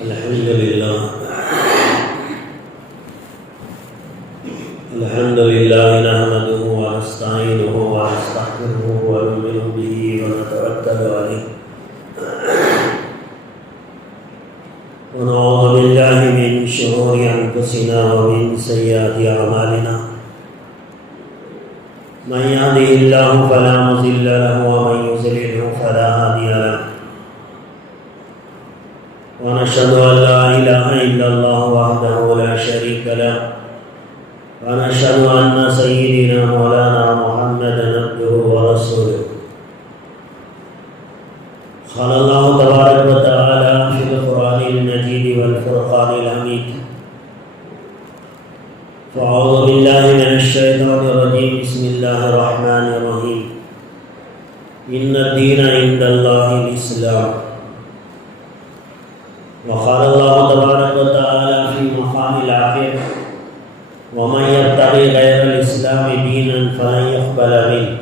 الحمد لله نحمده ونستعينه ونستغفره ونؤمن به ونتوكل عليه ونعوذ بالله من شرور أنفسنا ومن سيئات أعمالنا من يهده الله فلا مضل له ومن يضلل فلا هادي له ونشهد أن لا إله إلا الله وحده لا شريك له ونشهد أن سيدنا مولانا محمدا عبده ورسوله قال الله تبارك وتعالى في القرآن المجيد والفرقان الحميد فأعوذ بالله من الشيطان الرجيم بسم الله الرحمن الرحيم إن الدين عند الله الإسلام وقال الله تبارك وتعالى في مقام الآخر ومن يبتغي غير الإسلام دينا فلن يقبل منه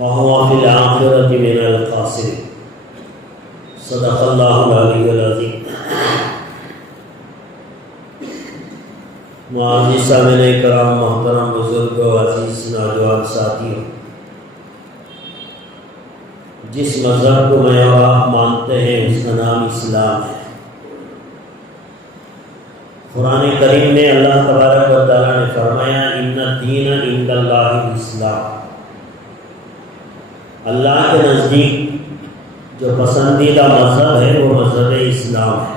وهو في الآخرة من الخاسرين صدق الله العلي العظيم. معزز سامعین کرام، محترم بزرگوں، عزیز نوجوان ساتھیوں، جس مذہب کو میں اور آپ مانتے ہیں اس کا نام اسلام ہے. قرآن کریم میں اللہ تبارک و تعالیٰ نے فرمایا ان الدین عند اللہ الاسلام. اللہ کے نزدیک جو پسندیدہ مذہب ہے وہ مذہب اسلام ہے.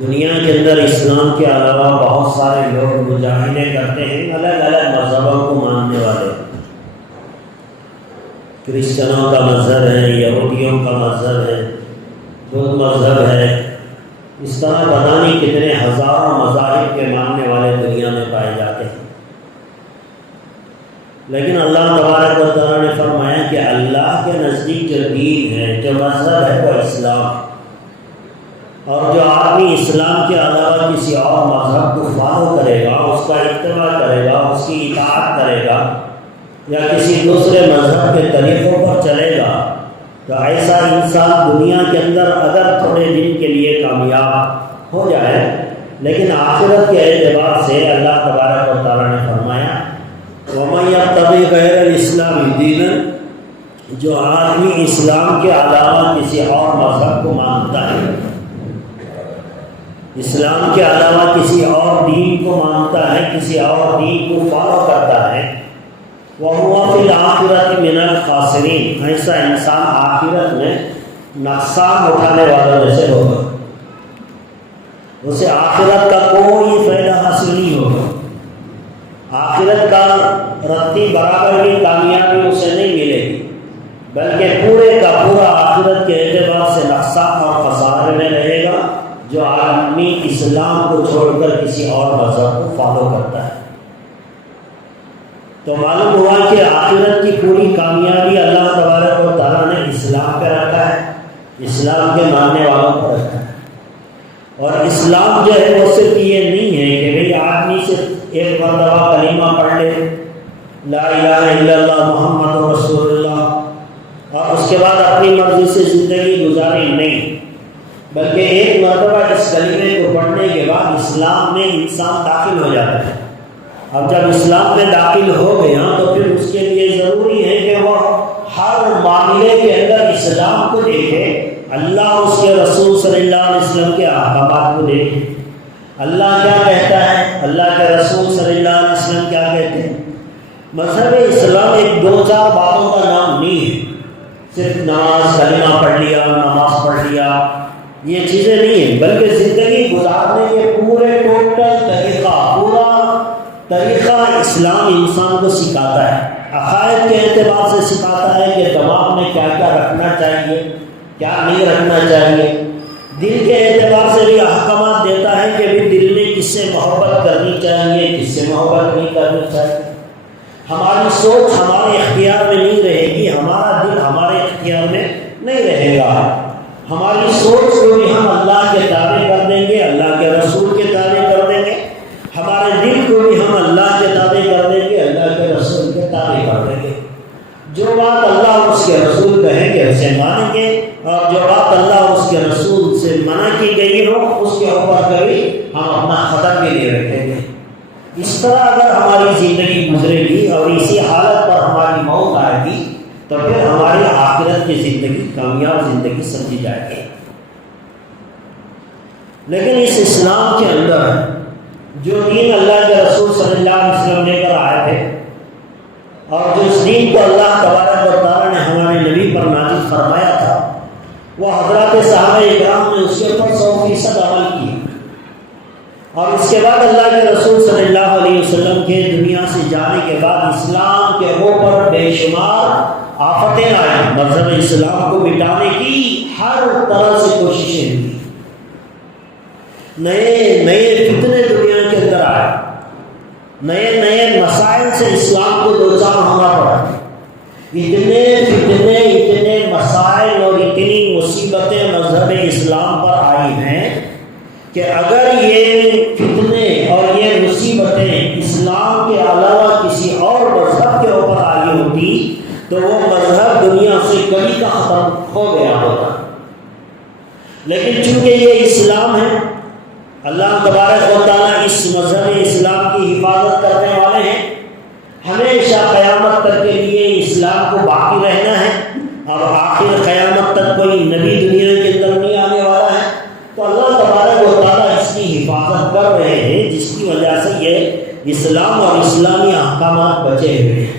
دنیا کے اندر اسلام کے علاوہ بہت سارے لوگ مجاہدے کرتے ہیں، الگ الگ مذہبوں کو ماننے والے. کرسچنوں کا مذہب ہے، یہودیوں کا مذہب ہے، بدھ مذہب ہے، اس طرح پتہ نہیں کتنے ہزاروں مذاہب کے ماننے والے دنیا میں پائے جاتے ہیں. لیکن اللہ تبارک و تعالیٰ نے فرمایا کہ اللہ کے نزدیک جو دین ہے، جو مذہب ہے، وہ اسلام ہے. اور جو آدمی اسلام کے علاوہ کسی اور مذہب کو فالو کرے گا، اس کا اتباع کرے گا، اس کی اطاعت کرے گا، یا کسی دوسرے مذہب کے طریقوں پر چلے گا، تو ایسا انسان دنیا کے اندر اگر تھوڑے دن کے لیے کامیاب ہو جائے، لیکن آخرت کے اعتبار سے اللہ تبارک و تعالیٰ نے فرمایا وَمَن يَبْتَغِ غَيْرَ الْإِسْلَامِ دِينًا، جو آدمی اسلام کے علاوہ کسی اور مذہب کو مانتا ہے، اسلام کے علاوہ کسی اور دین کو مانتا ہے، کسی اور دین کو فالو کرتا ہے، وَهُوَ فِي الْآخِرَةِ مِنَ الْخَاسِرِينَ، ایسا انسان آخرت میں نقصان اٹھانے والوں میں سے ہوگا. اسے آخرت کا کوئی فائدہ حاصل نہیں ہوگا. آخرت کا رتی برابر کی کامیابی اسے نہیں ملے گی، بلکہ پورے کا پورا آخرت کے اعتبار سے نقصان اور خسارے میں رہے گا جو آدمی اسلام کو چھوڑ کر کسی اور مذہب کو فالو کرتا ہے. تو معلوم ہوا کہ آخرت کی پوری کامیابی اللہ تبارک و تعالیٰ نے اسلام پہ رکھا ہے، اسلام کے ماننے والوں کو رکھا ہے. اور اسلام جو ہے وہ صرف یہ نہیں ہے کہ بھئی آدمی صرف ایک مرتبہ کلمہ پڑھ لے، لا الہ الا اللہ محمد رسول اللہ، اور اس کے بعد اپنی مرضی سے زندگی گزاری. نہیں، بلکہ ایک مرتبہ اس کلمے کو پڑھنے کے بعد اسلام میں انسان داخل ہو جاتا ہے. اب جب اسلام میں داخل ہو گیا تو پھر اس کے لیے ضروری ہے کہ وہ ہر معاملے کے اندر اسلام کو دیکھے، اللہ اس کے رسول صلی اللہ علیہ وسلم کے احکامات کو دیکھے. اللہ کیا کہتا ہے، اللہ کے رسول صلی اللہ علیہ وسلم کیا کہتے ہیں. مذہب اسلام ایک دو چار باتوں کا نام نہیں ہے، صرف نماز، کلمہ پڑھ لیا، نماز پڑھ لیا، یہ چیزیں نہیں ہیں، بلکہ زندگی گزارنے کے پورے ٹوٹل پورا طریقہ اسلام انسان کو سکھاتا ہے. عقائد کے اعتبار سے سکھاتا ہے کہ دماغ میں کیا کیا رکھنا چاہیے، کیا نہیں رکھنا چاہیے. دل کے اعتبار سے بھی احکامات دیتا ہے کہ بھی دل میں کس سے محبت کرنی چاہیے، کس سے محبت نہیں کرنی چاہیے. ہماری سوچ ہمارے اختیار میں نہیں رہے گی، ہمارا دل ہمارے اختیار میں نہیں رہے گا. ہماری سوچ کو بھی ہم اللہ کے تابع کر دیں گے، اللہ کے رسول کے تابع کر دیں گے. ہمارے دل کو بھی ہم اللہ کے تابع کر دیں گے، اللہ کے رسول کے تابع کر دیں گے. جو بات اللہ اس کے رسول کہیں گے اسے مانیں گے، اور جو بات اللہ اس کے رسول سے منع کی گئی ہو اس کے اوپر کبھی ہم اپنا قدم بھی نہیں رکھیں گے۔ اس طرح اگر ہماری زندگی گزرے گی اور اسی حالت پر ہماری موت آئے گی تو پھر ہماری آخرت کی زندگی کامیاب زندگی سمجھی جائے گی۔ لیکن اس اسلام کے اندر جو دین اللہ کے رسول صلی اللہ علیہ وسلم لے کر آئے تھے اور جو اس دین کو اللہ تبارک و تعالیٰ نے ہمارے نبی پر نازل فرمایا تھا، وہ حضرات صحابہ اکرام نے اس کے اوپر 100% عمل کیا، اور اس کے بعد اللہ کے رسول صلی اللہ علیہ وسلم کے دنیا سے جانے کے بعد اسلام کے اوپر بے شمار آفتیں آئیں، مذہب اسلام کو مٹانے کی ہر طرح سے کوششیں ہوئی، نئے نئے فتنے دنیا کے اندر آئے، نئے نئے مسائل سے اسلام کو دوچار ہونا پڑا، اتنے فتنے، اتنے مسائل اور اتنی مصیبتیں مذہب اسلام پر آئی ہیں کہ اگر یہ فتنے اور یہ مصیبتیں اسلام کے علاوہ کسی اور مذہب کے اوپر آئی ہوتی تو وہ مذہب دنیا سے کبھی کا ختم ہو گیا ہوتا، لیکن چونکہ یہ اسلام ہے، اللہ تبارک و تعالیٰ اس مذہب اسلام کی حفاظت کرنے والے ہیں، ہمیشہ قیامت تک کے لیے اسلام کو باقی رہنا ہے، اور آخر قیامت تک کوئی نبی دنیا کے اندر نہیں آنے والا ہے، تو اللہ تبارک و تعالیٰ اس کی حفاظت کر رہے ہیں، جس کی وجہ سے یہ اسلام اور اسلامی احکامات بچے ہوئے ہیں،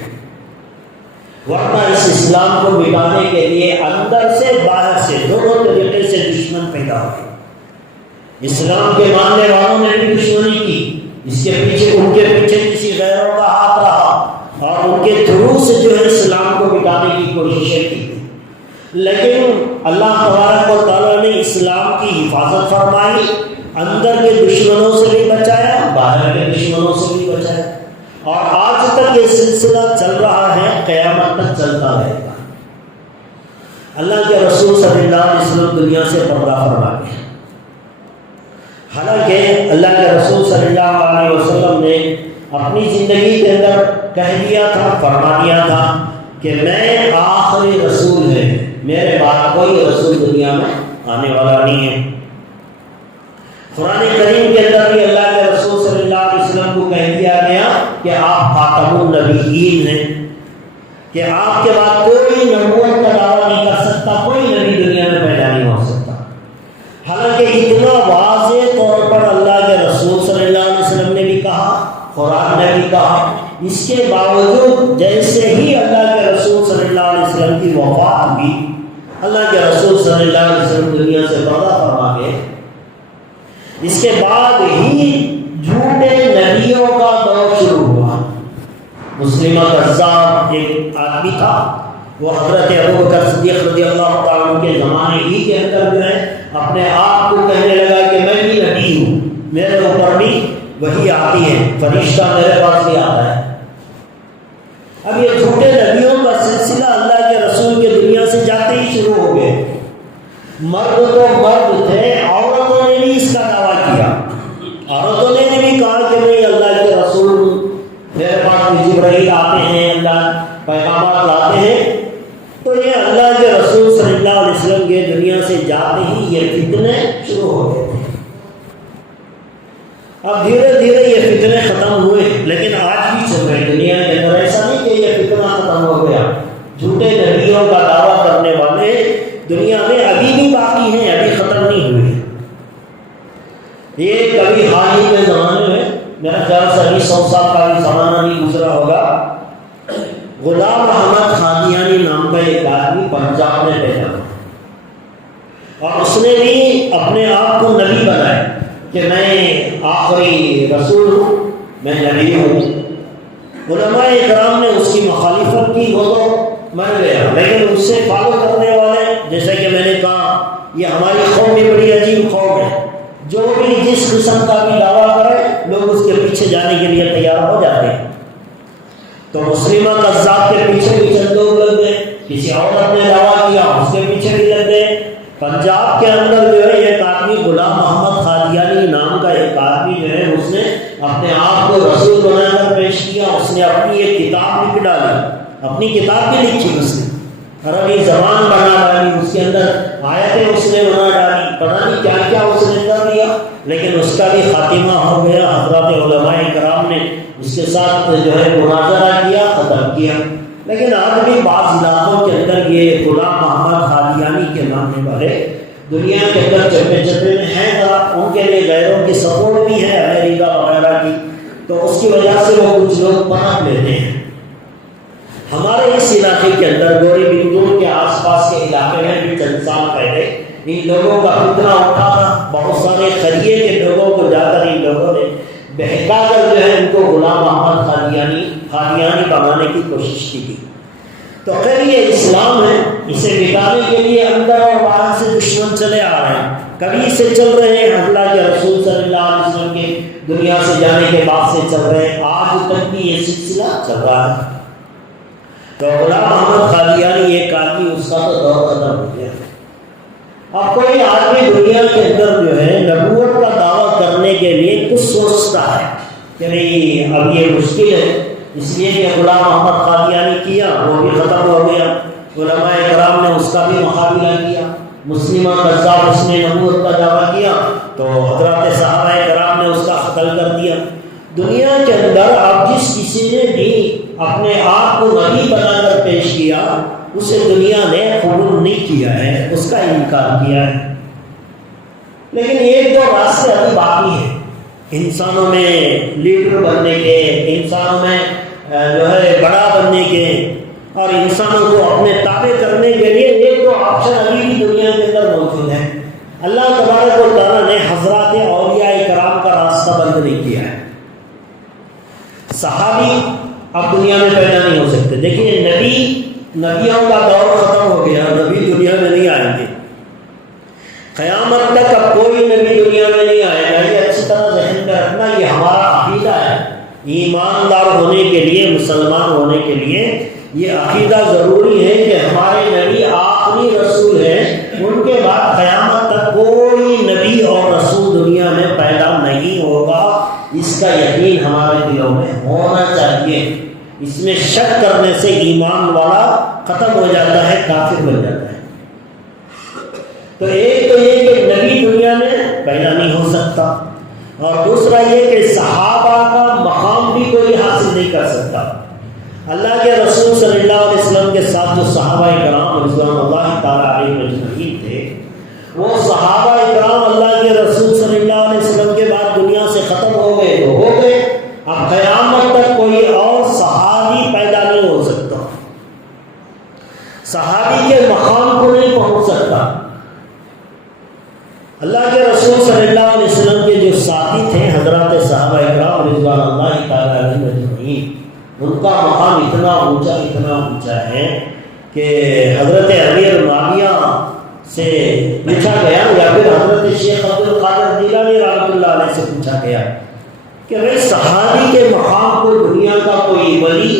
ورنہ اس اسلام کو مٹانے کے لیے اندر سے باہر سے دونوں طریقے سے دشمن پیدا ہوئے۔ اسلام کے ماننے والوں نے بھی دشمنی کی، اس کے پیچھے ان کے پیچھے کسی غیروں کا ہاتھ رہا اور ان کے تھرو سے جو ہے اسلام کو مٹانے کی کوششیں کی، لیکن اللہ تبارک و تعالیٰ نے اسلام کی حفاظت فرمائی، اندر کے دشمنوں سے بھی بچایا، باہر کے دشمنوں سے بھی بچایا، اور آج تک یہ سلسلہ چل رہا ہے، قیامت تک چلتا رہے گا۔ اللہ کے رسول صلی اللہ علیہ وسلم دنیا سے پردہ فرما گئے، حالانکہ اللہ کے رسول صلی اللہ علیہ وسلم نے اپنی زندگی کے اندر کہہ دیا تھا، فرما دیا تھا کہ میں آخری رسول ہے، میرے بعد کوئی رسول دنیا میں آنے والا نہیں ہے۔ قرآن کریم کے اندر بھی اللہ کے رسول صلی اللہ علیہ وسلم کو کہہ دیا گیا کہ آپ خاتم النبیین ہیں، کہ آپ کے بعد کوئی نبوت کا دعویٰ نہیں کر سکتا، کوئی نبی دنیا میں پیدا نہیں ہو سکتا۔ حالانکہ اتنا واضح طور پر اللہ کے رسول صلی اللہ علیہ وسلم نے بھی کہا، قرآن نے بھی کہا، اس کے باوجود جیسے ہی اللہ کے رسول صلی اللہ علیہ وسلم کی وفات ہوئی، اللہ کے رسول صلی اللہ علیہ وسلم دنیا سے پردہ فرما گئے، اس کے بعد ہی جھوٹے نبیوں کا دور شروع ہوا۔ مسلمہ کذاب ایک آدمی تھا، وہ حضرت ابوبکر صدیق رضی اللہ تعالیٰ عنہ کے زمانے ہی کے اندر جو ہے اپنے آپ کو کہنے لگا کہ میں بھی نبی ہوں، میرے اوپر بھی وحی آتی ہے، فرشتہ میرے پاس بھی آتا ہے۔ اب یہ جھوٹے نبیوں کا سلسلہ اللہ کے رسول کے دنیا سے جاتے ہی شروع ہو گئے۔ مرد تو مرد تھے، عورتوں نے بھی اس کا دعویٰ کیا، عورتوں نے بھی کہا کہ نہیں، اللہ کے رسول میرے پاس جبرائیل آتے ہیں، اللہ پیغامات لاتے ہیں۔ تو یہ اللہ کے رسول صلی اللہ علیہ وسلم کے دنیا سے جاتے ہی یہ فتنے شروع ہو گئے تھے۔ اب دھیرے دھیرے یہ فتنے ختم ہوئے، لیکن آج بھی چل رہے دنیا کے اندر، ایسا نہیں کہ یہ فتنہ ختم ہو گیا۔ جھوٹے نبیوں کا دعویٰ کرنے والے دنیا میں ابھی بھی باقی ہیں، ابھی ختم نہیں ہوئے۔ یہ کبھی حال ہی کے زمانے میں، میرا خیال سے ابھی 100 سال کا بھی زمانہ نہیں گزرا ہوگا، غلام احمد قادیانی نام کا ایک آدمی پنجاب میں پیدا ہوا، اور اس نے بھی اپنے آپ کو نبی بنایا کہ میں آخری رسول ہوں، میں نبی ہوں۔ علماء اکرام نے اس کی مخالفت کی، وہ تو مر گیا، لیکن اس سے فالو کرنے والے، جیسے کہ میں نے کہا، یہ ہماری قوم بھی بڑی عجیب قوم ہے، جو بھی جس قسم کا بھی دعویٰ کرے لوگ اس کے پیچھے جانے کے لیے تیار ہو جاتے ہیں۔ تو مسلمہ کذاب کے پیچھے بھی چند لوگ لگ گئے، کسی عورت نے دعویٰ کیا اس کے پیچھے بھی لگ گئے۔ پنجاب کے اندر جو ہے ایک آدمی غلام محمد قادیانی نام کا ایک آدمی جو ہے، اس نے اپنے آپ کو رسول بنا کر پیش کیا، اس نے اپنی ایک کتاب لکھ ڈالی، اپنی کتاب بھی لکھی، اس نے عربی زبان بنا ڈالی، اس کے اندر آیتیں اس نے بنا ڈالی، پتہ نہیں کیا کیا اس نے کر لیا، لیکن اس کا بھی خاتمہ ہو گیا۔ حضرات علماء کرام نے اس کے ساتھ جو ہے مناظرہ کیا، ختم کیا۔ لیکن آج بھی بعض علاقوں کے اندر یہ غلام محمد قادیانی کے ماننے والے دنیا کے اندر چپے چپے میں ہیں، ان کے لیے غیروں کی سپورٹ بھی ہے امریکہ وغیرہ کی، تو اس کی وجہ سے وہ کچھ لوگ پناہ لیتے ہیں۔ ہمارے اس علاقے کے اندر گوری بندور کے آس پاس کے علاقے میں بھی چند سال پہلے ان لوگوں کا فتنہ اٹھا تھا، بہت سارے خریے کے لوگوں کو جا کر ان لوگوں نے بہکا کر جو ہے ان کو غلام محمد قادیانی بنانے کی کوشش کی تھی۔ تو خیر یہ اسلام ہے، اسے مٹانے کے لیے اندر اور باہر سے دشمن چلے آ رہے ہیں، کبھی سے چل رہے ہیں، اللہ کے رسول صلی اللہ علیہ وسلم کے دنیا سے جانے کے بعد سے چل رہے ہیں، آج تک بھی یہ سلسلہ چل رہا ہے۔ تو غلام محمد قادیانی ایک آدمی، اس کا تو دور ختم ہو گیا۔ اب کوئی آدمی دنیا کے اندر جو ہے نبوت کا دعویٰ کرنے کے لیے کچھ سوچتا ہے کہ نہیں اب یہ مشکل ہے، اس لیے کہ غلام محمد قادیانی کیا، وہ بھی ختم ہو گیا، علماء کرام نے اس کا بھی مقابلہ کیا، مسلمہ قذاب اس نے نبوت کا دعویٰ کیا تو حضرات صحابہ کرام نے اس کا قتل کر دیا۔ دنیا کے اندر اب جس کسی نے بھی اپنے آپ کو نبی بنا کر پیش کیا، اسے دنیا نے قبول نہیں کیا ہے، اس کا انکار کیا ہے۔ لیکن ایک دو راستے ابھی باقی ہیں انسانوں میں لیڈر بننے کے، انسانوں میں جو ہے بڑا بننے کے، اور انسانوں کو اپنے تابع کرنے کے لیے ایک دو آپشن ابھی بھی دنیا کے اندر موجود ہیں۔ اللہ تبارک و تعالیٰ نے حضرات اولیاء کرام کا راستہ بند نہیں کیا ہے۔ صحابی اب دنیا میں پیدا نہیں ہو سکتے۔ دیکھیے نبیوں کا دور ختم ہو گیا، نبی دنیا میں نہیں آئیں گے، قیامت تک اب کوئی نبی دنیا میں نہیں آئے گا۔ یہ اچھی طرح ذہن میں رکھنا، یہ ہمارا عقیدہ ہے۔ ایماندار ہونے کے لیے، مسلمان ہونے کے لیے یہ عقیدہ ضروری ہے کہ ہمارے نبی آخری رسول ہیں، ان کے بعد قیامت تک کوئی نبی اور رسول دنیا میں پیدا نہیں ہوگا۔ اس کا یقین ہمارے دلوں میں ہونا چاہیے۔ اس میں شک کرنے سے ایمان والا ختم ہو جاتا ہے، کافر بن جاتا ہے۔ تو ایک تو یہ کہ نبی دنیا میں پیدا نہیں ہو سکتا، اور دوسرا یہ کہ صحابہ کا مقام بھی کوئی حاصل نہیں کر سکتا۔ اللہ کے رسول صلی اللہ علیہ وسلم کے ساتھ جو صحابہ کرام رضوان اللہ تعالیٰ علیہ مجمعین تھے، وہ صحابہ کرام اللہ کے رسول صلی اللہ علیہ وسلم کے بعد دنیا سے ختم ہو گئے تو ہو گئے، اب قیامت تک کوئی اور صحابی پیدا نہیں ہو سکتا، صحابی کے مقام کو نہیں پہنچ سکتا۔ اللہ کے رسول صلی اللہ علیہ وسلم کے جو ساتھی تھے حضرات صحابہ کرام رضوان اللہ تعالیٰ علیہ مجمعین، ان کا مقام اتنا اونچا ہے کہ حضرت امیر معاویہ سے پوچھا گیا، یا پھر حضرت شیخ عبد القادر جیلانی رحمۃ اللہ علیہ سے پوچھا گیا کہ بھائی صحابی کے مقام کو دنیا کا کوئی ولی،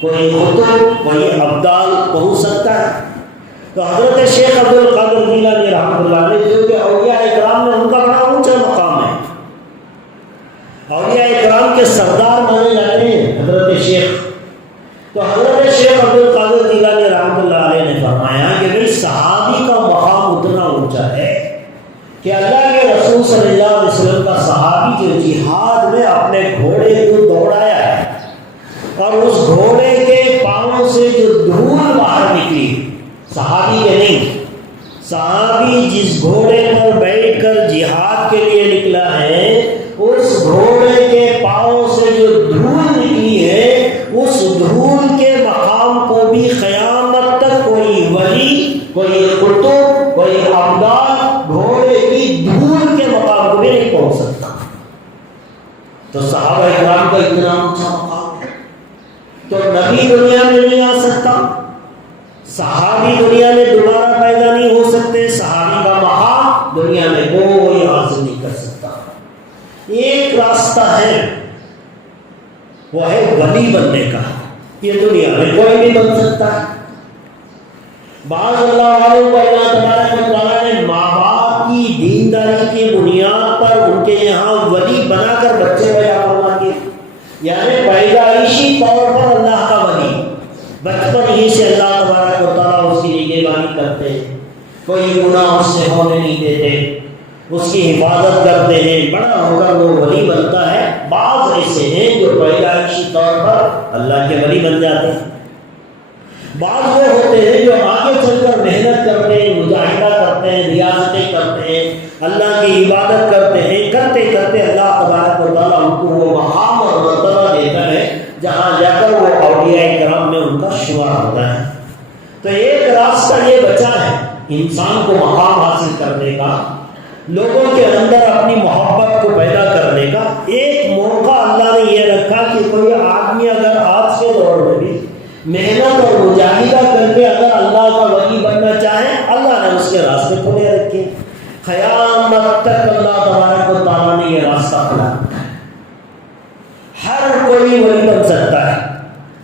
کوئی قطب، کوئی ابدال پہنچ سکتا ہے؟ تو حضرت شیخ عبد القادر جیلانی رحمۃ اللہ علیہ جو کہ اولیاء اکرام میں ان کا بڑا اونچا مقام ہے، اولیاء اکرام کے سردار مانے جاتے ہیں حضرت شیخ۔ تو حضرت شیخ عبد القادر جیلانی رحمۃ اللہ علیہ نے فرمایا کہ بھائی صحابی کا مقام اتنا اونچا ہے کہ اللہ کے رسول صلی اللہ علیہ وسلم کا صحابی جو جہاد میں اپنے گھوڑے کو دوڑایا ہے، اور اس گھوڑے کے پاؤں سے جو دھول باہر نکلی، صحابی کے نہیں، صحابی جس گھوڑے پر بیٹھ کر جہاد کے لیے نکلا ہے، اس گھوڑے کے پاؤں سے جو دھول نکلی ہے، اس دھول کے مقام کو بھی قیامت تک کوئی ولی، کوئی قطب، کوئی ابدال گھوڑے کی دھول کے مقام کو بھی نہیں پہنچ سکتا۔ تو صحابہ کرام کا اتنا اونچا مقام ہے، تو نبی دنیا میں نہیں آ سکتا، صحابی دنیا میں دوبارہ پیدا نہیں ہو سکتے، صحابی کا مقام دنیا میں کوئی حاصل نہیں کر سکتا۔ ایک راستہ ہے، وہ ہے ولی بننے کا، یہ دنیا میں کوئی بھی بن سکتا ہے۔ بعض اللہ والوں کو اللہ تبارک و تعالیٰ نے ماں باپ کی دینداری کی بنیاد پر ان کے یہاں ولی بنا کر بچے پیدا فرما دیے، یعنی پیدائشی طور پر اللہ کا ولی، بچپن ہی سے اللہ تبارک و تعالیٰ اس کی نگہبانی کرتے، کوئی گناہ اس سے ہونے نہیں دیتے، اس کی حفاظت کرتے ہیں، بڑا ہو کر وہ ولی بنتا ہے۔ بعض ایسے ہیں جو پیدائشی طور پر اللہ کے ولی بن جاتے ہیں، بعض وہ ہوتے ہیں جو آگے چل کر محنت کرتے ہیں، مجاہدہ کرتے ہیں، ریاضتیں کرتے ہیں، اللہ کی عبادت کرتے ہیں، کرتے کرتے اللہ تبارک و تعالیٰ ان کو وہ مقام اور مرتبہ دیتا ہے جہاں جا کر وہ اولیاء کرام میں ان کا شمار ہوتا ہے۔ تو ایک راستہ یہ بچا ہے انسان کو مقام حاصل کرنے کا، لوگوں کے اندر اپنی محبت کو پیدا کرنے کا۔ ایک موقع اللہ نے یہ رکھا کہ کوئی آدمی اگر آج کے دور میں بھی محنت اور مجاہدہ کر کے اگر اللہ کا ولی بننا چاہے، اللہ نے اس کے راستے کھلے رکھے، قیامت تک اللہ تبارک و تعالیٰ نے یہ راستہ کھلا رکھا ہے۔ ہر کوئی ولی بن سکتا ہے،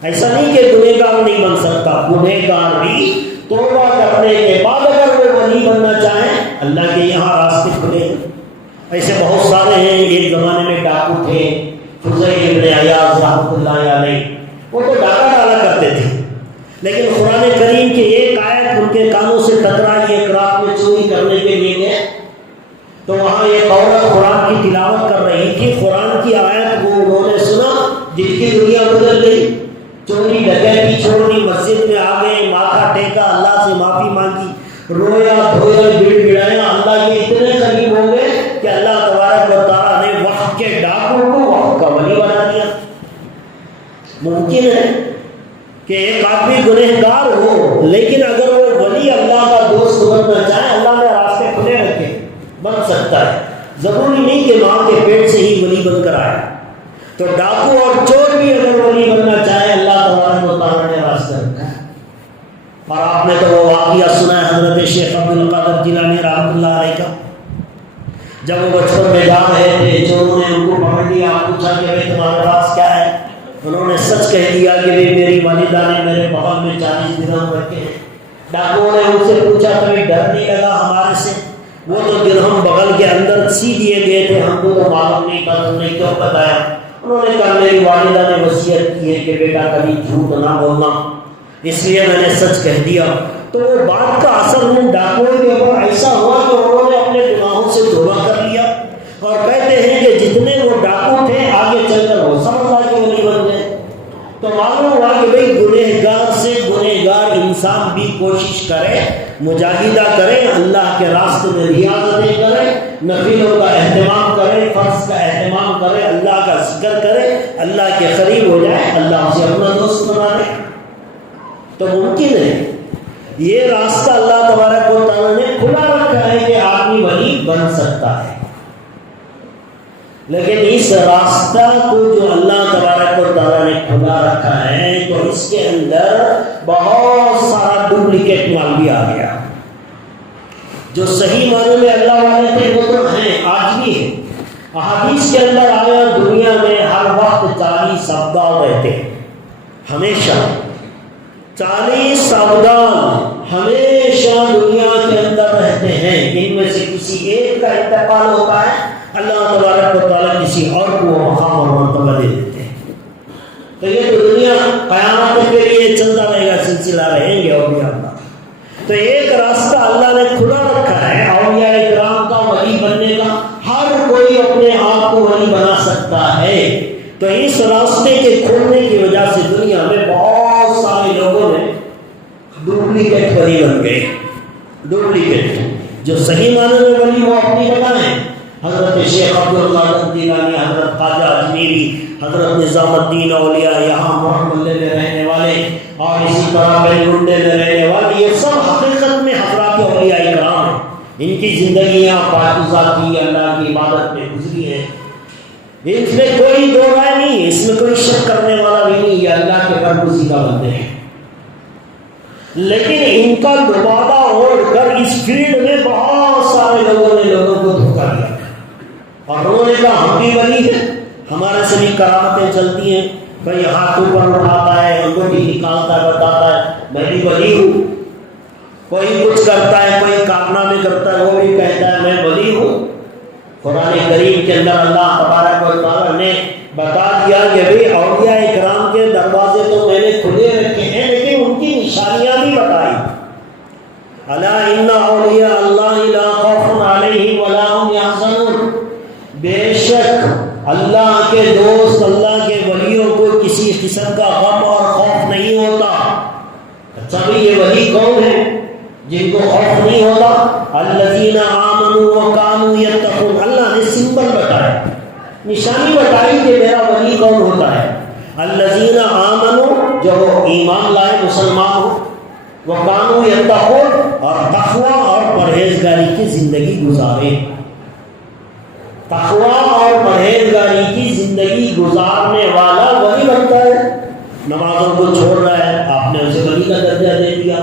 ایسا نہیں کہ گنہگار نہیں بن سکتا، گنہگار بھی توبہ کرنے کے بعد اگر وہ ولی بننا چاہیں اللہ کے یہاں راستے کھلے ہیں۔ ایسے بہت سارے ہیں، ایک زمانے میں ڈاکو تھے، فضیل ابن عیاض رحمۃ اللہ علیہ، وہ تو ڈاکہ ڈالا کرتے تھے، لیکن قرآن کریم کی ایک آیت ان کے کانوں سے ٹکرائی، ایک رات میں چوری کرنے کے لیے گئے تو وہاں ایک عورت قرآن کی تلاوت کر رہی تھی، قرآن کی آیت وہ انہوں نے سنا، جن کی دنیا بدل گئی، چوری ڈکیتی چھوڑ دی، مسجد میں آ گئے، ماتھا ٹیکا، اللہ سے معافی مانگی، رویا دھویا گڑ گڑایا، اللہ کے اتنے قریب ہو گئے کہ اللہ تبارک و تعالیٰ نے وقت کے ڈاکو کو وقت کا ولی بنا دیا۔ ممکن ہے کہ ایک آدمی گنہگار ہو لیکن اگر وہ ولی اللہ کا دوست بننا چاہے، اللہ نے راستے کھلے رکھے، بن سکتا ہے۔ ضروری نہیں کہ ماں کے پیٹ سے ہی ولی بن کر آئے، تو ڈاکو اور چور بھی اگر ولی بننا چاہے اللہ تبارک و تعالیٰ نے راستہ رکھا ہے۔ اور آپ نے تو وہ واقعہ سنا ہے حضرت شیخ عبد القادر جیلانی رحمۃ اللہ علیہ کا، جب وہ بچپن میں جا رہے تھے، چوروں نے ان کو پکڑ لیا، پوچھا کہ بھائی تمہارے پاس کیا ہے؟ انہوں نے سچ کہہ دیا کہ میری والدہ نے میرے بغل میں 40 درہم رکھے ہیں۔ ڈاکوؤں نے ان سے پوچھا تمہیں ڈر نہیں لگا ہمارے سے؟ وہ تو درہم بغل کے اندر سی دیے گئے تھے، ہم کو تو معلوم نہیں تھا، تم نے کیوں بتایا؟ انہوں نے کہا میری والدہ نے وصیت کی ہے کہ بیٹا کبھی جھوٹ نہ بولنا، اس لیے میں نے سچ کہہ دیا۔ تو وہ بات کا اثر ان ڈاکوؤں کے اوپر ایسا ہوا کہ انہوں نے اپنے گناہوں سے توبہ کر لیا، اور کہتے ہیں کہ جتنے وہ ڈاکو تھے آگے چل کر وہ سب اللہ کے ولی بن گئے۔ تو معلوم ہوا کہ بھائی گنہگار سے گنہگار انسان بھی کوشش کرے، مجاہدہ کرے، اللہ کے راستے میں ریاضتیں کرے، نفلوں کا اہتمام کرے، فرض کا اہتمام کرے، اللہ کا ذکر کرے، اللہ کے قریب ہو جائے، اللہ اسے اپنا دوست بنا لے، تو ممکن ہے۔ یہ راستہ اللہ تبارک و تعالیٰ نے کھلا رکھا ہے کہ آدمی ولی بن سکتا ہے، لیکن اس راستہ کو جو اللہ تبارک و تعالیٰ نے کھلا رکھا ہے تو اس کے اندر بہت سارا ڈپلیکیٹ مال بھی آ گیا۔ جو صحیح معنی میں اللہ والے تھے وہ تو ہیں، آج بھی ہیں۔ احادیث کے اندر آیا دنیا میں ہر وقت 40 ابدال رہتے ہیں، ہمیشہ 40 ابدال ہمیشہ دنیا کے اندر رہتے ہیں، ان میں سے کسی ایک کا انتقال ہوتا ہے، اللہ تبارک و تعالیٰ کسی اور کو مقام اور مرتبہ دے دیتے ہیں۔ تو یہ تو دنیا قیامت کے لیے چلتا رہے گا، سلسلہ رہیں گے اولیاء اللہ۔ تو ایک راستہ اللہ نے کھلا رکھا ہے اولیاء کرام کا ولی بننے کا، ہر کوئی اپنے آپ کو ولی بنا سکتا ہے۔ تو اس راستے کے کھلنے کی وجہ سے دنیا میں بہت سارے لوگوں نے ڈپلیکیٹ ولی بن گئے۔ ڈپلیکیٹ جو صحیح معنی میں ولی وہ اپنی جگہ ہیں، حضرت شیخ عبد القادر جیلانی، حضرت خواجہ اجمیری، حضرت نظام الدین اولیاء، یہاں محمد میں رہنے والے، اور اسی طرح بنگنڈے میں رہنے والے، یہ سب حقیقت میں حضرات اولیاء کرام ہیں۔ ان کی زندگیاں پاکیزہ تھی، اللہ کی عبادت میں گزری ہیں، اس میں کوئی دو رائے نہیں ہے، اس میں کوئی شک کرنے والا بھی نہیں، یہ اللہ کے برگزیدہ بندے ہیں۔ لیکن ان کا دوبارہ اوڑھ کر اس فیلڈ میں بہت سارے لوگوں نے لوگوں کو دھوکہ دیا، اور انہوں نے کہا ہم بھی ولی ہیں، ہمارے سے بھی کرامتیں چلتی ہیں، کوئی ہاتھ اوپر اٹھاتا ہے، انگوٹھی نکالتا ہے، بتاتا ہے میں بھی ولی ہوں، کوئی کچھ کرتا ہے، کوئی کارنامے کرتا ہے، وہ بھی کہتا ہے میں ولی ہوں۔ قرآن کریم کے اندر اللہ تبارک و تعالیٰ نے بتا دیا کہ بھئی اولیاء اکرام کے دروازے تو میں نے کھلے رکھے ہیں، لیکن ان کی نشانیاں بھی بتائی۔ الا ان اولیاء اللہ لا خوف علیہم ولا هم شک اللہ کے دوست، اللہ کے ولیوں کو کسی قسم کا غم اور خوف نہیں ہوتا۔ اچھا بھئی یہ ولی کون ہے جن کو خوف نہیں ہوتا؟ الذین آمنوا وکانوا یتقون۔ اللہ نے سمبل بتایا، نشانی بتائی کہ میرا ولی کون ہوتا ہے۔ الذین آمنوا، جو ایمان لائے، مسلمان ہو، وکانوا یتقون، اور تقوی اور پرہیزگاری کی زندگی گزارے۔ تقوی اور پرہیزگاری کی زندگی گزارنے والا ولی بنتا ہے۔ نمازوں کو چھوڑ رہا ہے، آپ نے اسے ولی کا درجہ دے دیا۔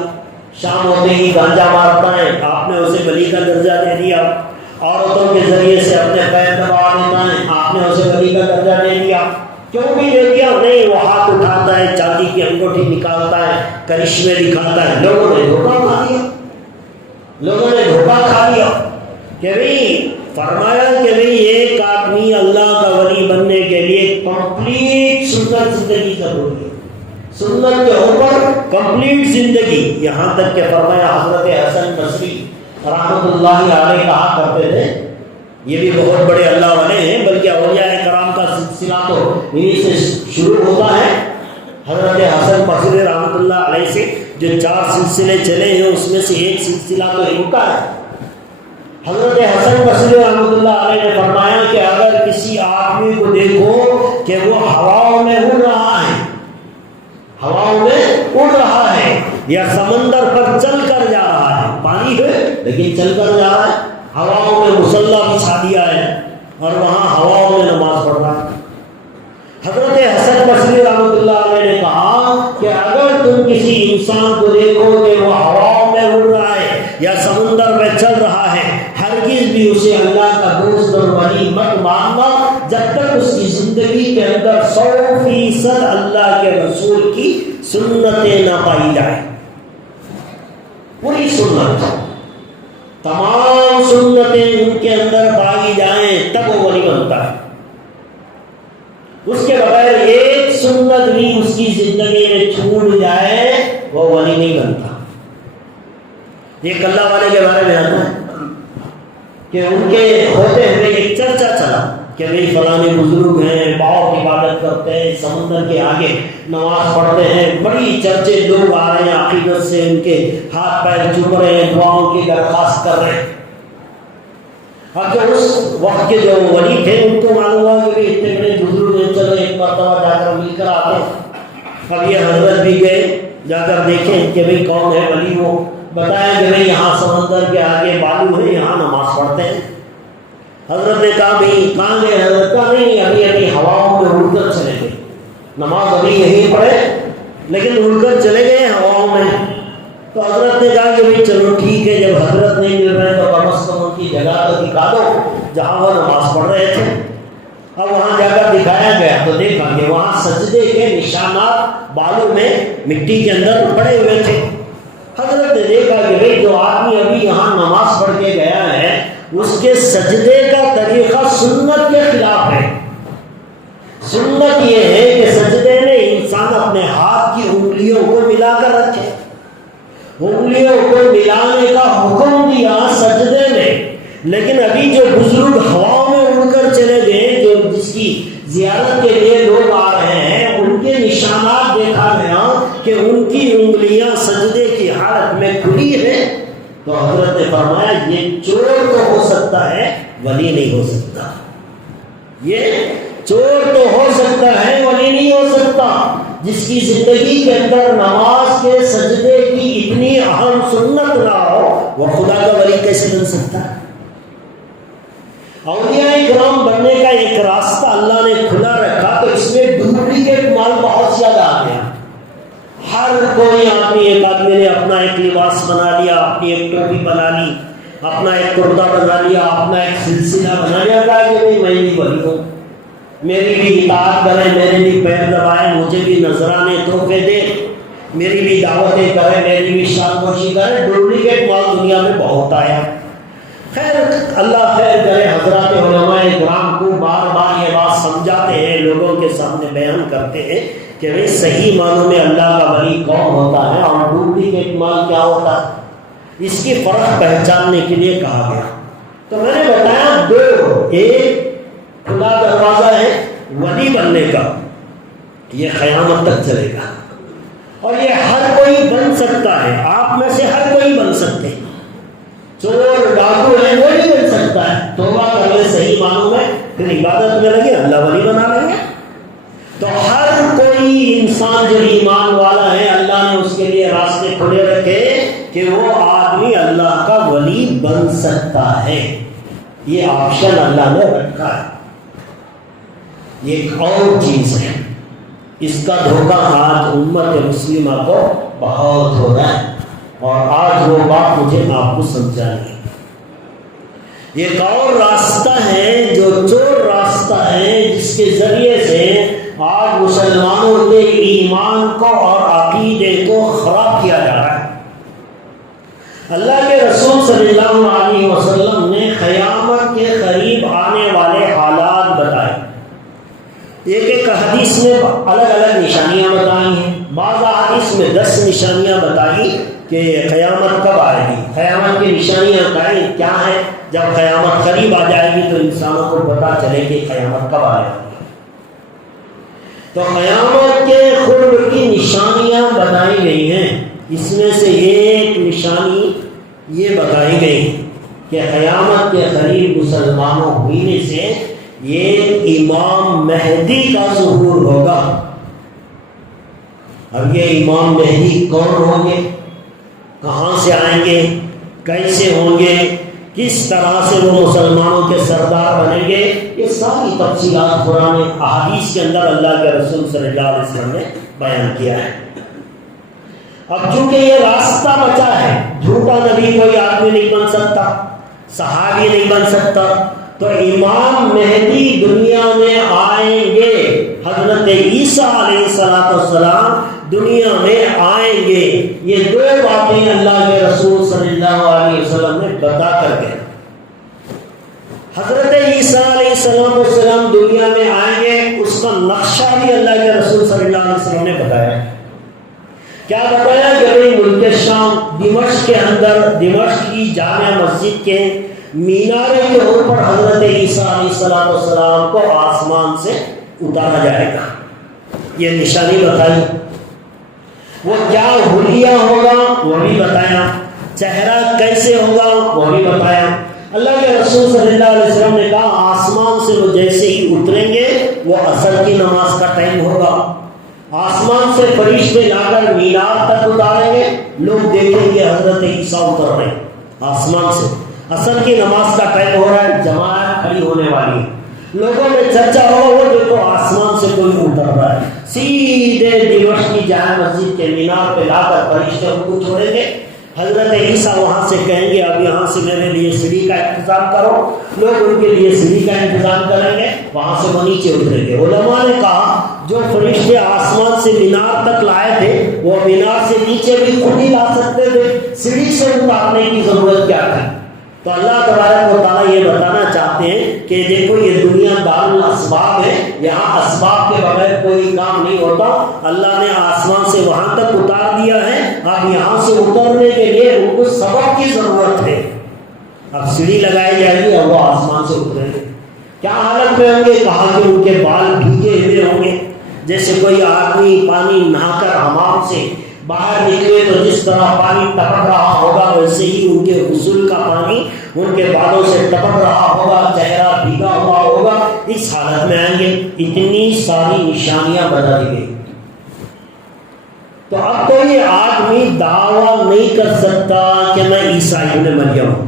شام ہوتے ہی گانجا مارتا ہے، آپ نے اسے ولی کا درجہ دے دیا۔ عورتوں کے ذریعے سے اپنے پیر دبا دیتا ہے، آپ نے اسے ولی کا درجہ دے دیا۔ کیوں بھی دے دیا؟ نہیں، وہ ہاتھ اٹھاتا ہے، چاندی کی انگوٹھی نکالتا ہے، کرشمے دکھاتا ہے۔ لوگوں نے دھوکہ کھا لیا، لوگوں نے دھوکہ کھا لیا کہ بھئی فرمایا کہ بھئی ایک آدمی اللہ کا ولی بننے کے لیے کمپلیٹ سنت زندگی ضروری ہے، سنت کے اوپر کمپلیٹ زندگی۔ یہاں تک کہ فرمایا حضرت حسن بصری رحمۃ اللہ علیہ کہا کرتے تھے، یہ بھی بہت بڑے اللہ والے ہیں، بلکہ اولیاء کرام کا سلسلہ تو انہی سے شروع ہوتا ہے۔ حضرت حسن بصری رحمۃ اللہ علیہ سے جو 4 سلسلے چلے ہیں اس میں سے ایک سلسلہ تو ان کا ہے۔ حضرت حسن بصری رحمۃ اللہ علیہ نے فرمایا کہ اگر کسی آدمی کو دیکھو کہ وہ ہواؤں میں اڑ رہا ہے، ہواؤں میں اڑ رہا ہے، یا سمندر پر چل کر جا رہا ہے، پانی ہے لیکن چل کر جا رہا ہے، ہواؤں میں مصلی بچھا دیا ہے اور وہاں ہواؤں میں نماز پڑھ رہا ہے۔ حضرت حسن بصری رحمۃ اللہ علیہ نے کہا کہ اگر تم کسی انسان کو دیکھو کہ وہ ہواؤں میں اڑ رہا ہے یا سمندر میں چل رہا ہے، ہرگز بھی اسے اللہ کا دوست اور ولی مت ماننا جب تک اس کی زندگی کے اندر 100% اللہ کے رسول کی سنتیں نہ پائی جائیں۔ پوری سنت، تمام سنتیں ان کے اندر پائی جائیں تب وہ ولی بنتا ہے۔ اس کے بغیر ایک سنت بھی اس کی زندگی میں چھوٹ جائے وہ ولی نہیں بنتا۔ ایک اللہ والے کے بارے میں آتا ہے کہ ان کے ہوتے ہوئے ایک چرچا چلا کہ بھئی فلانے بزرگ ہیں، بہت عبادت کرتے ہیں، سمندر کے آگے نماز پڑھتے ہیں، بڑی چرچے، لوگ آ رہے ہیں عقیدت سے، ان کے ہاتھ پیر چوم رہے ہیں، دعاؤں کی درخواست کر رہے ہیں۔ اور جو اس وقت کے جو ولی تھے ان کو معلوم ہوا کہ اتنے بڑے بزرگ ہیں، چلو ایک مرتبہ جا کر مل کر آتے ہیں۔ اب یہ حضرت بھی گئے، جا کر دیکھیں کہ بھئی کون ہے ولی، وہ بتایا کہ بھئی یہاں سمندر کے آگے بالو ہے، یہاں نماز پڑھتے ہیں۔ حضرت نے کہا بھئی کہاں گئے؟ حضرت کا نہیں، ابھی ہواؤں میں اڑ کر چلے گئے، نماز ابھی یہیں پڑھے لیکن اڑ کر چلے گئے ہواؤں میں۔ تو حضرت نے کہا کہ بھئی چلو ٹھیک ہے، جب حضرت نہیں مل رہے تو کم از کم ان کی جگہ تو دکھا دو جہاں وہ نماز پڑھ رہے تھے۔ اب وہاں جا کر دکھایا گیا تو دیکھا کہ وہاں سجدے کے نشانات بالوں میں مٹی کے اندر پڑے ہوئے تھے۔ حضرت نے دیکھا کہ بھئی جو آدمی ابھی یہاں نماز پڑھ کے گیا ہے اس کے سجدے کا طریقہ سنت کے خلاف ہے۔ سنت یہ ہے کہ سجدے میں انسان اپنے ہاتھ کی انگلیوں کو ملا کر رکھے، انگلیوں کو ملانے کا حکم دیا سجدے میں، لیکن ابھی جو بزرگ ہواؤں میں اڑ کر چلے گئے، جو جس کی زیارت کے لیے لوگ آ رہے ہیں، ان کے نشانات دیکھا گیا کہ ان کی انگلیاں سجدے کی حالت میں کھلی ہیں۔ تو حضرت نے فرمایا یہ چور تو ہو سکتا ہے، ولی نہیں ہو سکتا۔ یہ چور تو ہو سکتا ہے، ولی نہیں ہو سکتا۔ جس کی زندگی کے اندر نماز کے سجدے کی اتنی اہم سنت نہ ہو وہ خدا کا ولی کیسے بن سکتا ہے؟ اولیاء کرام بننے کا ایک راستہ اللہ نے کھلا رکھا، تو اس میں ڈپلیکیٹ مال بہت زیادہ آ گیا۔ ہر کوئی آدمی، ایک آدمی نے اپنا ایک لباس بنا لیا، اپنی ایک ٹوپی بنا لی، اپنا ایک کرتا بنا لیا، اپنا ایک سلسلہ بنا لیا، کہا کہ نہیں میں بھی ولی ہوں، میری بھی اطاعت کریں، میرے بھی پیر دبائیں، مجھے بھی نذرانے تحفے دے، میری بھی دعوتیں کریں، میری بھی شادموشی کریں۔ ڈپلیکیٹ مال دنیا میں بہت آیا۔ خیر اللہ خیر کرے، حضرات علماء کرام کو بار بار یہ بات سمجھاتے ہیں، لوگوں کے سامنے بیان کرتے ہیں کہ بھئی صحیح معنوں میں اللہ کا ولی کون ہوتا ہے اور ڈپلیکیٹ مال کیا ہوتا ہے، اس کی فرق پہچاننے کے لیے کہا گیا۔ تو میں نے بتایا دو، ایک ولی بننے کا یہ قیامت تک چلے گا، اور یہ ہر کوئی بن سکتا ہے، آپ میں سے ہر کوئی بن سکتے ہیں۔ چور ڈاکو ہے وہ نہیں بن سکتا ہے، توبہ کر لے صحیح معنوں میں، پھر عبادت میں لگے اللہ ولی بنا لیں گے۔ تو ہر کوئی انسان جو ایمان والا ہے اللہ نے اس کے لیے راستے کھلے رکھے کہ وہ آدمی اللہ کا ولی بن سکتا ہے، یہ آپشن اللہ نے رکھا ہے۔ یہ ایک اور چیز ہے، اس کا دھوکہ آج امت مسلمہ کو بہت ہو رہا ہے، اور آج وہ بات مجھے آپ کو سمجھانی ہے۔ یہ ایک اور راستہ ہے جو چور راستہ ہے، جس کے ذریعے سے آج مسلمانوں کے ایمان کو اور عقیدے کو خراب کیا جا رہا ہے۔ اللہ کے رسول صلی اللہ علیہ وسلم نے قیامت کے قریب آنے والے حالات بتائے، ایک ایک حدیث میں الگ الگ نشانیاں بتائی ہیں۔ بعض حدیث میں 10 نشانیاں بتائی کہ قیامت کب آئے گی، قیامت کی نشانیاں کیا ہیں، جب قیامت قریب آ جائے گی تو انسانوں کو پتہ چلے کہ قیامت کب آئے گی۔ تو قیامت کے قرب کی نشانیاں بتائی گئی ہیں، اس میں سے ایک نشانی یہ بتائی گئی کہ قیامت کے قریب مسلمانوں ہونے سے یہ امام مہدی کا ظہور ہوگا۔ اب یہ امام مہدی کون ہوں گے، کہاں سے آئیں گے، کیسے ہوں گے، کس طرح سے وہ مسلمانوں کے سردار بنیں گے، یہ ساری تفصیلات قرآن احادیث کے اندر اللہ کے رسول صلی اللہ علیہ وسلم نے بیان کیا ہے۔ اب چونکہ یہ راستہ بچا ہے، جھوٹا نبی کوئی آدمی نہیں بن سکتا، صحابی نہیں بن سکتا، تو امام مہدی دنیا میں آئیں گے، حضرت عیسیٰ علیہ السلام دنیا میں آئیں گے۔ یہ 2 باتیں اللہ کے رسول صلی اللہ علیہ وسلم نے بتا کر گئے۔ حضرت عیسیٰ علیہ السلام دنیا میں آئیں گے، اس کا نقشہ بھی اللہ کے رسول صلی اللہ علیہ وسلم نے بتایا۔ کیا بتایا کہ ملک شام دمشق کے اندر، دمشق کی جامع مسجد کے مینارے کے اوپر حضرت عیسیٰ علیہ السلام کو آسمان سے اتارا جائے گا، یہ نشانی بتائی۔ وہ کیا حلیہ ہوگا وہ بھی بتایا، چہرہ کیسے ہوگا وہ بھی بتایا۔ اللہ کے رسول صلی اللہ علیہ وسلم نے کہا آسمان سے وہ جیسے ہی اتریں گے وہ عصر کی نماز کا ٹائم ہوگا، آسمان سے فرشتے لا کر مینار تک اتاریں گے، لوگ دیکھیں گے حضرت عیسیٰ اتر رہے ہیں آسمان سے، عصر کی نماز کا ٹائم ہو رہا ہے، جماعت کھڑی ہونے والی ہے، لوگوں میں چرچا ہوگا وہ دیکھو آسمان سے کوئی اتر رہا ہے، سیدھے دمشق کی جامع مسجد کے مینار پہ لا کر فرشتے ان کو چھوڑیں گے۔ حضرت عیسیٰ وہاں سے کہیں گے اب یہاں سے میرے لیے سیڑھی کا انتظام کرو، لوگ ان کے لیے سیڑھی کا انتظام کریں گے، وہاں سے وہ نیچے اتریں گے۔ علماء نے کہا جو فرشتے آسمان سے مینار تک لائے تھے وہ مینار سے نیچے بھی خود ہی لا سکتے تھے، سیڑھی سے اتارنے کی ضرورت کیا تھی؟ تو اللہ تبارک و تعالیٰ یہ بتانا چاہتے ہیں کہ دیکھو یہ دنیا دار الاسباب ہے، یہاں اسباب کے بغیر کوئی کام نہیں ہوتا، اللہ نے آسمان سے وہاں تک اتار دیا ہے، اب یہاں سے اترنے کے لیے ان کو سبب کی ضرورت ہے، اب سیڑھی لگائی جائے گی اور وہ آسمان سے اتریں گے۔ کیا حالت میں ہوں گے؟ کہا کہ ان کے بال بھیگے ہوئے ہوں گے، جیسے کوئی آدمی پانی نہا کر حمام سے باہر نکلے تو جس طرح پانی ٹپک رہا ہوگا ویسے ہی ان کے غسل کا پانی ان کے بالوں سے ٹپک رہا ہوگا، چہرہ بھیگا ہوا ہوگا، اس حالت میں آئیں گے۔ اتنی ساری نشانیاں بتا دی گئی۔ تو اب کوئی آدمی دعویٰ نہیں کر سکتا کہ میں عیسیٰ ابن مریم ہوں،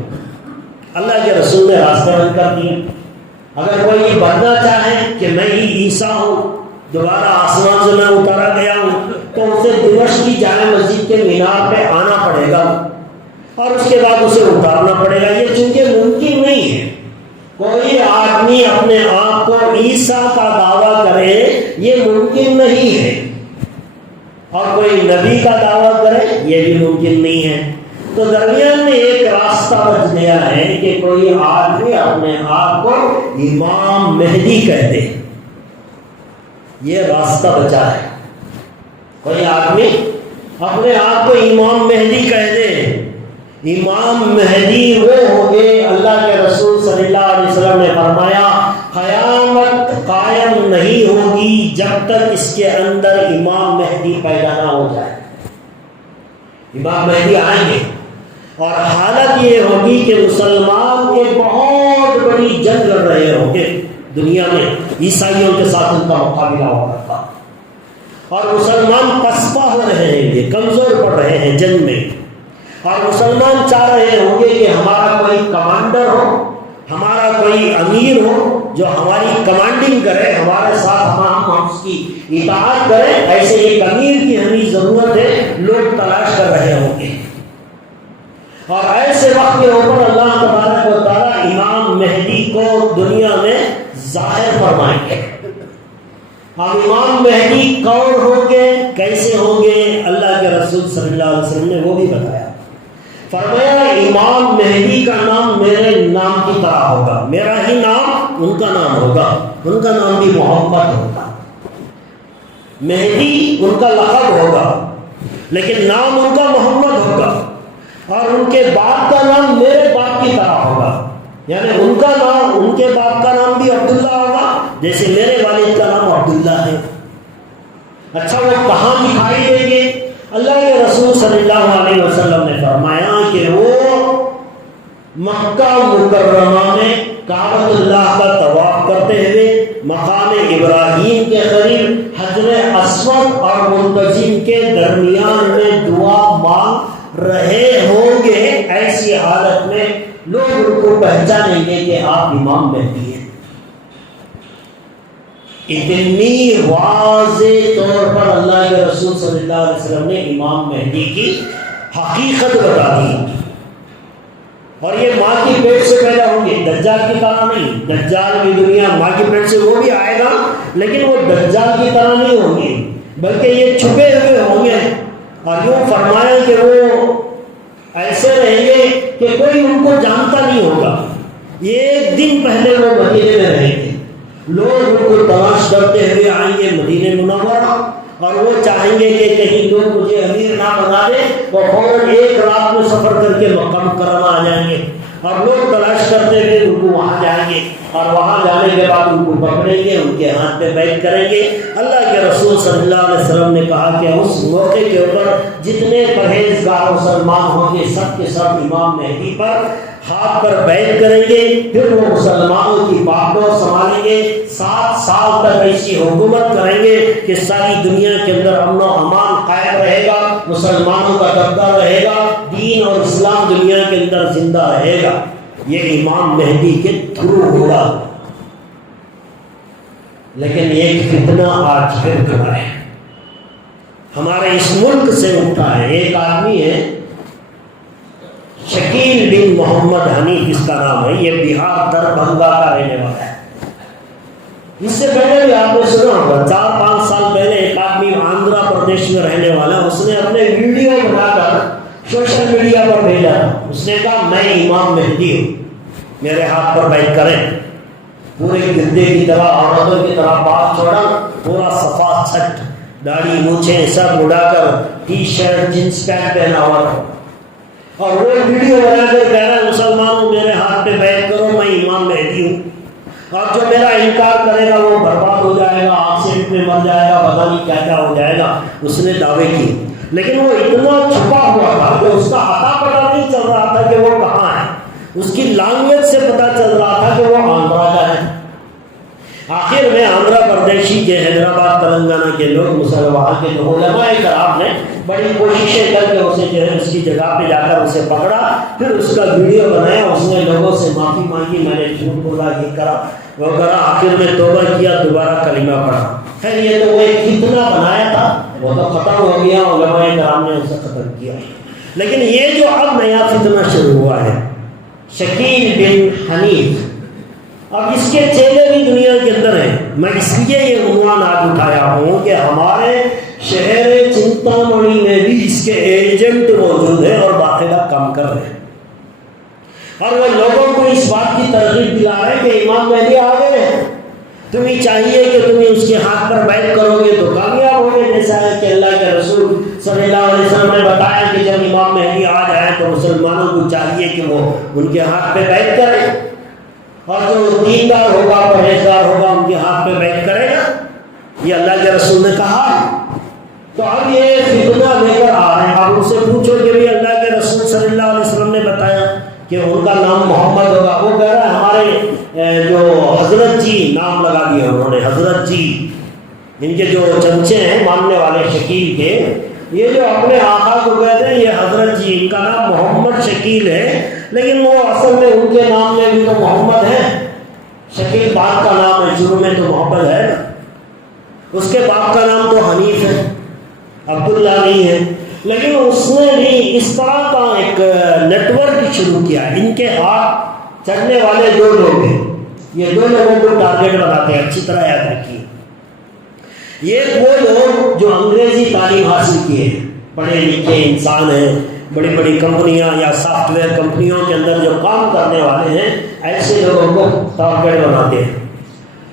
اللہ کے رسول نے راستہ بند کر دیا۔ اگر کوئی یہ بننا چاہے کہ میں ہی عیسیٰ ہوں، دوبارہ آسمان سے میں اتارا گیا ہوں، تو اسے دمشق کی جامع مسجد کے مینار پہ آنا پڑے گا اور اس کے بعد اسے اتارنا پڑے گا۔ یہ چونکہ ممکن نہیں ہے، کوئی آدمی اپنے آپ کو عیسیٰ کا دعویٰ کرے یہ ممکن نہیں ہے، اور کوئی نبی کا دعویٰ کرے یہ بھی ممکن نہیں ہے۔ تو درمیان میں ایک راستہ بچ گیا ہے کہ کوئی آدمی اپنے آپ کو امام مہدی کہہ دے، یہ راستہ بچا ہے۔ کوئی آدمی اپنے آپ کو امام مہدی کہہ دے، امام مہدی وہ ہوں گے، اللہ کے رسول صلی اللہ علیہ وسلم نے فرمایا قیامت قائم نہیں جب تک اس کے اندر امام مہدی پیدا نہ ہو جائے۔ امام مہدی آئیں گے اور حالت یہ ہوگی کہ مسلمان ایک بہت بڑی جنگ لڑ رہے ہوں گے دنیا میں، عیسائیوں کے ساتھ ان کا مقابلہ ہو رہا تھا، اور مسلمان پسپا ہو رہے ہیں، کمزور پڑ رہے ہیں جنگ میں، اور مسلمان چاہ رہے ہوں گے کہ ہمارا کوئی کمانڈر ہو، ہمارا کوئی امیر ہو جو ہماری کمانڈنگ کرے، ہمارے ساتھ ہم اس کی اطاعت کرے۔ ایسے ایک امیر کی ہمیں ضرورت ہے، لوگ تلاش کر رہے ہوں گے، اور ایسے وقت کے اوپر اللہ تبارک و تعالیٰ امام مہدی کو دنیا میں ظاہر فرمائیں گے۔ اب امام مہدی کون ہوں گے، کیسے ہوں گے، اللہ کے رسول صلی اللہ علیہ وسلم نے وہ بھی بتایا۔ فرمایا امام مہدی کا نام میرے نام کی طرح ہوگا، میرا ہی نام ان کا نام ہوگا، ان کا نام بھی محمد ہوگا۔ مہدی ان کا لقب ہوگا لیکن نام ان کا محمد ہوگا، اور ان کے باپ کا نام میرے باپ کی طرح ہوگا، یعنی ان کا نام، ان کے باپ کا نام بھی عبداللہ ہوگا جیسے میرے والد کا نام عبداللہ ہے۔ اچھا وہ کہاں دکھائی دیں گے؟ اللہ کے رسول صلی اللہ علیہ وسلم نے فرمایا کہ وہ مکہ مکرمہ میں کعبۃ اللہ کا طواف کرتے ہوئے مقام ابراہیم کے قریب حجر اسود اور منتظم کے درمیان میں دعا مانگ رہے ہوں گے۔ ایسی حالت میں لوگ ان کو پہچانیں گے کہ آپ امام مہدی ہیں۔ اتنی واضح طور پر اللہ کے رسول صلی اللہ علیہ وسلم نے امام مہدی کی حقیقت بتا دی، اور یہ ماں کی پیٹ سے پیدا ہوں گے، دجال کی طرح نہیں۔ دجال کی دنیا ماں کی پیٹ سے وہ بھی آئے گا لیکن وہ دجال کی طرح نہیں ہوں گے، بلکہ یہ چھپے ہوئے ہوں گے، اور یوں فرمایا کہ وہ ایسے رہیں گے کہ کوئی ان کو جانتا نہیں ہوگا۔ ایک دن پہلے وہ مدینے میں رہیں گے، لوگ ان کو تلاش کرتے ہوئے آئیں گے مدینہ منورہ، اور وہ چاہیں گے کہ کہیں لوگ مجھے امیر نہ بنا دے، وہ فوراً ایک رات میں سفر کر کے مکہ مکرمہ آ جائیں گے، اور لوگ تلاش کرتے ہوئے ان کو وہاں جائیں گے، اور وہاں جانے کے بعد ان کو پکڑیں گے، ان کے ہاتھ پہ بیعت کریں گے۔ اللہ کے رسول صلی اللہ علیہ وسلم نے کہا کہ اس موقع کے اوپر جتنے پرہیزگار مسلمان ہوں گے سب کے سب امام مہدی پر ہاتھ پر بیعت کریں گے، پھر وہ مسلمانوں کی باتوں سنبھالیں گے، 7 سال تک ایسی حکومت کریں گے کہ ساری دنیا کے اندر امن و امان قائم رہے گا، مسلمانوں کا دبدبہ رہے گا، دین اور اسلام دنیا کے اندر زندہ رہے گا۔ یہ امام مہدی کے تھرو ہوگا۔ لیکن ایک فتنہ آج پھر کھڑا ہے، ہمارے اس ملک سے اٹھا ہے۔ ایک آدمی ہے شکیل بن محمد حنیف اس کا نام ہے، یہ بہار دربھنگا کا رہنے والا ہے۔ اس سے پہلے بھی آپ نے سنا ہوگا، 4-5 سال پہلے ایک آدمی آندھرا پردیش میں رہنے والا، اس نے اپنے ویڈیو بنا کر سوشل میڈیا پر بھیجا۔ اس نے کہا میں امام مہدی ہوں، میرے ہاتھ پر بیعت کریں۔ پورے گدے کی طرح، عورتوں کی طرح بال چھوڑا، پورا صفا چھٹ، داڑھی مونچھیں سب اڑا کر، ٹی شرٹ جینس پینٹ پہنا ہوا تھا، اور وہ ویڈیو بنا کر کہہ رہا ہے مسلمانوں میرے ہاتھ پہ بیعت کرو، میں امام مہدی ہوں، اور جو میرا انکار کرے گا وہ برباد ہو جائے گا، ایکسیڈنٹ میں مر جائے گا، پتہ نہیں کیا کیا ہو جائے گا۔ اس نے دعوے کی، لیکن وہ اتنا چھپا ہوا تھا کہ اس کا عطا پتہ نہیں چل رہا تھا کہ وہ کہاں ہے، اس کی لینگویج سے پتہ چل رہا تھا کہ وہ آندھرا کا ہے۔ آخر میں آندھرا پردیشی کے، حیدرآباد تلنگانہ کے لوگ، مسلمان کے جو علماء کرام نے بڑی کوششیں کر کے اسے جو ہے اس کی جگہ پہ جا کر اسے پکڑا، پھر اس کا ویڈیو بنایا، اس نے لوگوں سے معافی مانگی، میں نے جھوٹ بولا، یہ کرا وہ کرا، آخر میں توبہ کیا، دوبارہ کلمہ پڑھا۔ خیر یہ تو وہ ایک فتنہ بنایا تھا، وہ تو ختم ہو گیا، علماء کرام نے اسے ختم کیا۔ لیکن یہ جو اب نیا فتنہ شروع ہوا ہے، شکیل بن حنیف، اب اس کے چیلے بھی دنیا کے اندر ہیں۔ میں اس لیے یہ عنوان آج اٹھایا ہوں کہ ہمارے شہر چنتامڑی میں بھی اس کے ایجنٹ موجود ہیں اور باقاعدہ کام کر رہے ہیں، اور وہ لوگوں کو اس بات کی ترغیب دلا رہے ہیں کہ امام مہدی آ گئے ہیں، تمہیں چاہیے کہ تمہیں اس کے ہاتھ پر بیعت کرو گے تو کامیاب ہوگے، جیسا ہے کہ اللہ کے رسول صلی اللہ علیہ وسلم نے بتایا کہ جب امام مہدی آ جائیں تو مسلمانوں کو چاہیے کہ وہ ان کے ہاتھ پہ بیعت کریں، اور جو دیندار ہوگا، پرہیزگار ہوگا، ان کے ہاتھ پہ بیعت کرے گا۔ یہ اللہ کے رسول نے کہا ہے۔ تو اب یہ فتنہ لے کر آ رہے ہیں، اب ان سے پوچھو کہ بھی اللہ کے رسول صلی اللہ علیہ وسلم نے بتایا کہ ان کا نام محمد ہوگا، وہ کہہ رہا ہے ہمارے جو حضرت جی نام لگا دیا انہوں نے، حضرت جی، ان کے جو چمچے ہیں ماننے والے شکیل کے، یہ جو اپنے آقا کو کہتے ہیں یہ حضرت جی، ان کا نام محمد شکیل ہے، لیکن وہ اصل میں ان کے نام میں بھی تو محمد ہے، شکیل باپ کا نام ہے، شروع میں تو محمد ہے نا، اس کے باپ کا نام تو حنیف ہے، عبداللہ نہیں ہے، لیکن اس نے بھی اس طرح کا ایک نیٹ ورک شروع کیا ہے۔ ان کے ہاتھ چڑھنے والے دو لوگ ہیں، یہ دو لوگوں کو ٹارگیٹ بناتے ہیں، اچھی طرح یاد رکھیے۔ یہ وہ لوگ جو انگریزی تعلیم حاصل کیے ہیں، پڑھے لکھے انسان ہیں، بڑی بڑی کمپنیاں یا سافٹ ویئر کمپنیوں کے اندر جو کام کرنے والے ہیں، ایسے لوگوں کو ٹارگیٹ بناتے ہیں،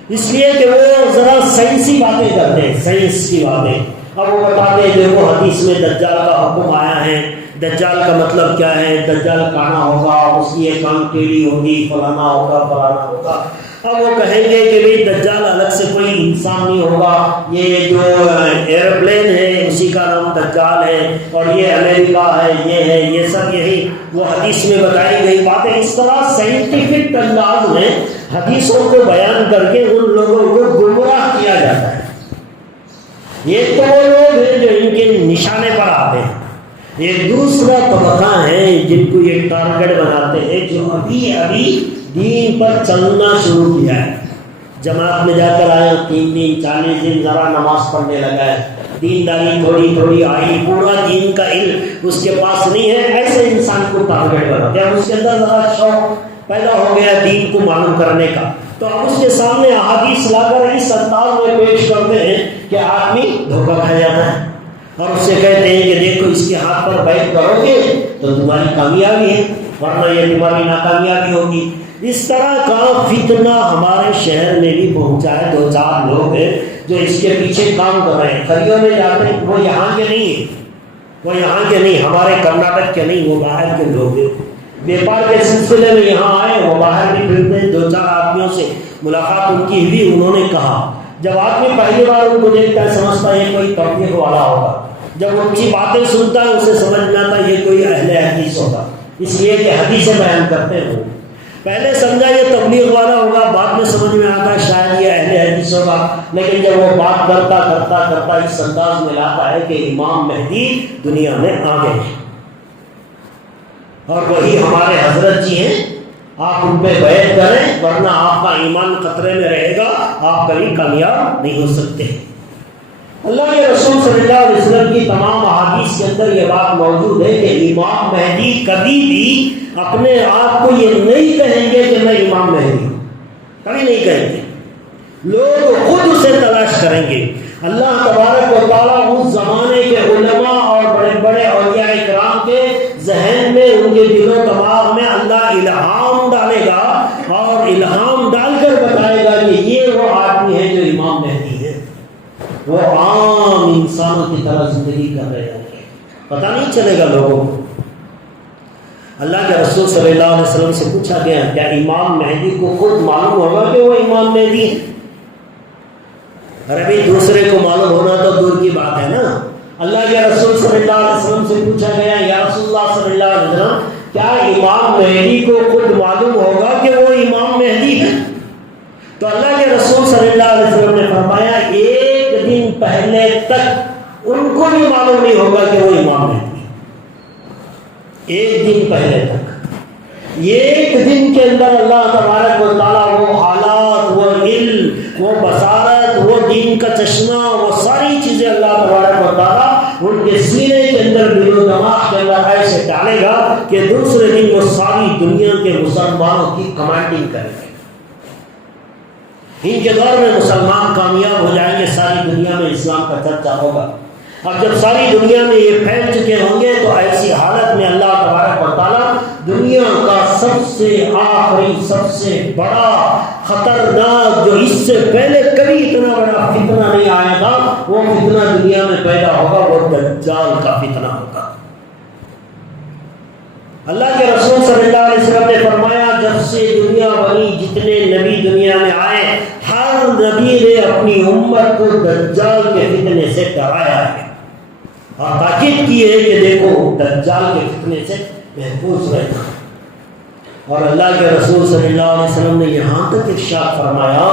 اس لیے کہ وہ ذرا سائنسی باتیں کرتے ہیں، سائنس کی باتیں۔ اب وہ بتاتے ہیں دیکھو حدیث میں دجال کا حکم آیا ہے، دجال کا مطلب کیا ہے، دجال کہاں ہوگا، اس کی ایک کان ٹیڑھی ہوگی، فلانا ہوگا فلانا ہوگا۔ اب وہ کہیں گے کہ بھئی دجال الگ سے کوئی انسان نہیں ہوگا، یہ جو ایئرپلین ہے اسی کا نام دجال ہے، اور یہ امریکہ ہے، یہ ہے، یہ سب یہی وہ حدیث میں بتائی گئی باتیں۔ اس طرح سائنٹیفک انداز میں حدیثوں کو بیان کر کے ان لوگوں کو گمراہ کیا جاتا ہے۔ یہ تو وہ لوگ ہیں جو ان کے نشانے پر آتے ہیں۔ ایک دوسرا طبقہ ہے جن کو یہ ٹارگیٹ بناتے ہیں، جو ابھی ابھی دین پر چلنا شروع کیا ہے، جماعت میں جا کر آیا، 3 دن 40 دن ذرا نماز پڑھنے لگا ہے، دینداری تھوڑی تھوڑی آئی، پورا دین کا علم اس کے پاس نہیں ہے، ایسے انسان کو ٹارگیٹ بناتے ہیں۔ اس کے اندر ذرا شوق پیدا ہو گیا دین کو معلوم کرنے کا، تو اب اس کے سامنے احادیث لا کر اس انداز میں پیش کرتے ہیں کہ آدمی دھوکہ کھا جاتا ہے، اور اس سے کہتے ہیں کہ دیکھو اس کے ہاتھ پر بیعت کرو گے تو تمہاری کامیابی ہے، ورنہ یہ تمہاری ناکامیابی ہوگی۔ اس طرح کا فتنہ ہمارے شہر میں بھی پہنچا ہے۔ 2-4 لوگ ہیں جو اس کے پیچھے کام کر رہے ہیں، خریوں میں جاتے ہیں، وہ یہاں کے نہیں ہیں، وہ یہاں کے نہیں، ہمارے کرناٹک کے نہیں، وہ باہر کے لوگ ہیں۔ بیپار کے سلسلے میں یہاں آئے، وہ باہر بھی پھرتے ہیں، 2-4 آدمیوں سے ملاقات ان کی ہوئی، انہوں نے کہا، جب آدمی پہلی بار ان کو دیکھتا ہے سمجھتا ہے یہ کوئی تبلیغ والا ہوگا، جب ان کی باتیں سنتا ہے اسے سمجھ میں آتا ہے یہ کوئی اہل حدیث ہوگا، اس لیے کہ حدیثیں بیان کرتے ہیں۔ وہ پہلے سمجھا یہ تبلیغ والا ہوگا، بعد میں سمجھ میں آتا ہے شاید یہ اہل حدیث ہوگا، لیکن جب وہ بات کرتا کرتا کرتا اس انداز میں لاتا ہے کہ امام مہدی دنیا میں آ گئے ہیں اور وہی ہمارے حضرت جی ہیں، آپ ان پہ بیعت کریں ورنہ آپ کا ایمان خطرے میں رہے گا، آپ کبھی کامیاب نہیں ہو سکتے۔ اللہ کے رسول صلی اللہ علیہ وسلم کی تمام احادیث کے اندر یہ بات موجود ہے کہ امام مہدی کبھی بھی اپنے آپ کو یہ نہیں کہیں گے کہ میں امام مہدی ہوں، کبھی نہیں کہیں گے، لوگ خود اسے تلاش کریں گے۔ اللہ تبارک و تعالیٰ اس زمانے کے علماء اور بڑے بڑے اولیاء اکرام کے ذہن میں، ان کے دل و دماغ میں اللہ الہام ڈالے گا، اور الہام ڈال کر بتائے گا کہ یہ وہ آدمی ہے جو امام مہدی ہے۔ وہ عام انسانوں کی طرح زندگی کر رہے ہوں گے، پتہ نہیں چلے گا لوگوں کو۔ اللہ کے رسول صلی اللہ علیہ وسلم سے پوچھا گیا کیا امام مہدی کو خود معلوم ہوگا کہ وہ امام مہدی ہے؟ ارے بھائی دوسرے کو معلوم ہونا تو دور کی بات ہے نا۔ اللہ کے رسول صلی اللہ علیہ وسلم سے پوچھا گیا یا رسول اللہ صلی اللہ علیہ وسلم کیا امام مہدی کو خود معلوم ہوگا کہ وہ امام مہدی ہے؟ تو اللہ کے رسول صلی اللہ علیہ وسلم نے فرمایا ایک دن پہلے تک ان کو بھی معلوم نہیں ہوگا کہ وہ امام مہدی ہے، ایک دن پہلے تک۔ ایک دن کے اندر اللہ تبارک و تعالیٰ وہ حالات، وہ علم، وہ بصارت، وہ دین کا چشمہ، وہ ساری چیزیں اللہ تبارک و تعالیٰ ان کے سینے کے اندر، دل و دماغ کے اندر ایسے ڈالے گا کہ دوسرے دن وہ ساری دنیا کے مسلمانوں کی کمانڈنگ کرے گا۔ ان کے دور میں مسلمان کامیاب ہو جائیں گے، ساری دنیا میں اسلام کا چرچا ہوگا۔ اب جب ساری دنیا میں یہ پھیل چکے ہوں گے تو ایسی حالت میں اللہ تبارک و تعالیٰ دنیا کا سب سے آخری، سب سے بڑا خطرناک، جو اس سے پہلے کبھی اتنا بڑا فتنہ نہیں آیا تھا، وہ فتنہ دنیا میں پیدا ہوگا، وہ دجال کا فتنہ ہوگا۔ اللہ کے رسول صلی اللہ علیہ وسلم نے فرمایا جب سے دنیا بنی جتنے نبی دنیا میں آئے ہر نبی نے اپنی امت کو دجال کے فتنے سے ڈرایا ہے اور تاکید کی ہے کہ دیکھو دجال کے فتنے سے محفوظ رہنا. اور اللہ کے رسول صلی اللہ علیہ وسلم نے یہاں تک ارشاد فرمایا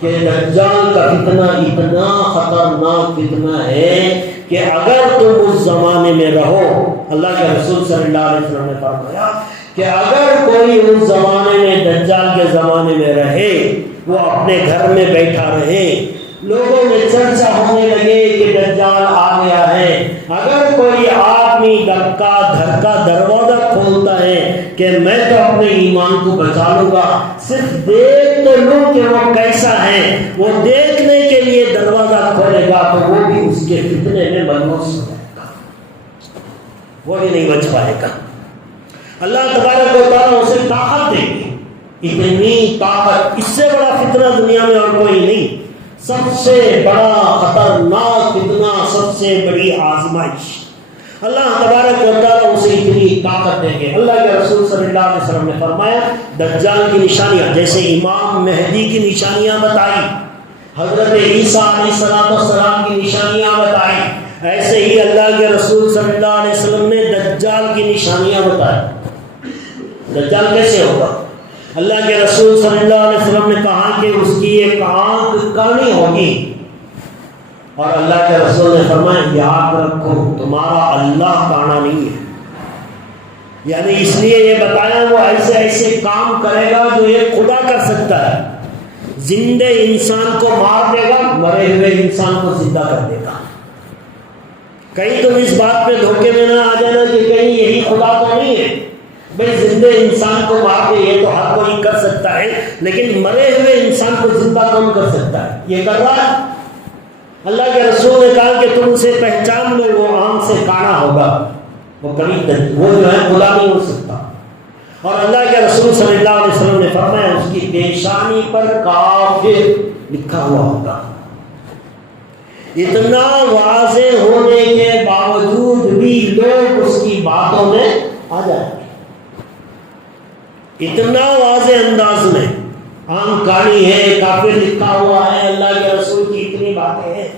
کہ دجال کا فتنہ اتنا خطرناک فتنہ ہے کہ اگر تم اس زمانے میں رہو، اللہ کے رسول صلی اللہ علیہ وسلم نے فرمایا کہ اگر کوئی اس زمانے میں دجال کے زمانے میں رہے، وہ اپنے گھر میں بیٹھا رہے، لوگوں میں چرچا ہونے لگے کہ دجال آ گیا ہے، اگر کوئی آدمی دھکا دروازہ کھولتا ہے کہ میں تو اپنے ایمان کو بچا لوں گا، صرف دیکھ تو لوں کہ وہ کیسا ہے، وہ دیکھنے کے لیے دروازہ کھولے گا تو وہ بھی اس کے فتنے میں ملوث ہو جائے گا، وہ بھی نہیں بچ پائے گا. اللہ تبارک و تعالیٰ اسے طاقت دے گی، اتنی طاقت، اس سے بڑا فتنہ دنیا میں اور کوئی نہیں. سب سے بڑا خطرناک فتنہ، سب سے بڑی آزمائش، اللہ تبارک و تعالیٰ اسے اتنی طاقت دیں گے. اللہ کے رسول صلی اللہ علیہ وسلم نے فرمایا دجال کی نشانیاں، جیسے امام مہدی کی نشانیاں بتائی، حضرت عیسیٰ علیہ السلام کی نشانیاں بتائی، ایسے ہی اللہ کے رسول صلی اللہ علیہ وسلم نے دجال کی نشانیاں بتائی. دجال کیسے ہوگا؟ اللہ کے رسول صلی اللہ علیہ وسلم نے کہا کہ اس کی ایک آنکھ کانی ہوگی، اور اللہ کے رسول نے فرمایا یاد رکھو تمہارا اللہ کانا نہیں ہے. یعنی اس لیے یہ بتایا وہ ایسے ایسے کام کرے گا جو یہ خدا کر سکتا ہے. زندے انسان کو مار دے گا، مرے ہوئے انسان کو زندہ کر دے گا. کہیں تم اس بات پہ دھوکے میں نہ آ جانا کہ کہیں یہی خدا تو نہیں ہے. بھائی زندے انسان کو مار دے یہ تو ہر کوئی کر سکتا ہے، لیکن مرے ہوئے انسان کو زندہ کون کر سکتا ہے؟ یہ کر رہا ہے. اللہ کے رسول نے کہا کہ تم اسے پہچان لو، وہ آنکھ سے کانا ہوگا، وہ کبھی وہ جو ہے خدا نہیں ہو سکتا. اور اللہ کے رسول صلی اللہ علیہ وسلم نے فرمایا اس کی پیشانی پر کافر لکھا ہوا ہوگا. اتنا واضح ہونے کے باوجود بھی لوگ اس کی باتوں میں آ جائیں گے. اتنا واضح انداز میں آنکھ کانی ہے، کافر لکھا ہوا ہے، اللہ کے رسول کی اتنی باتیں ہیں،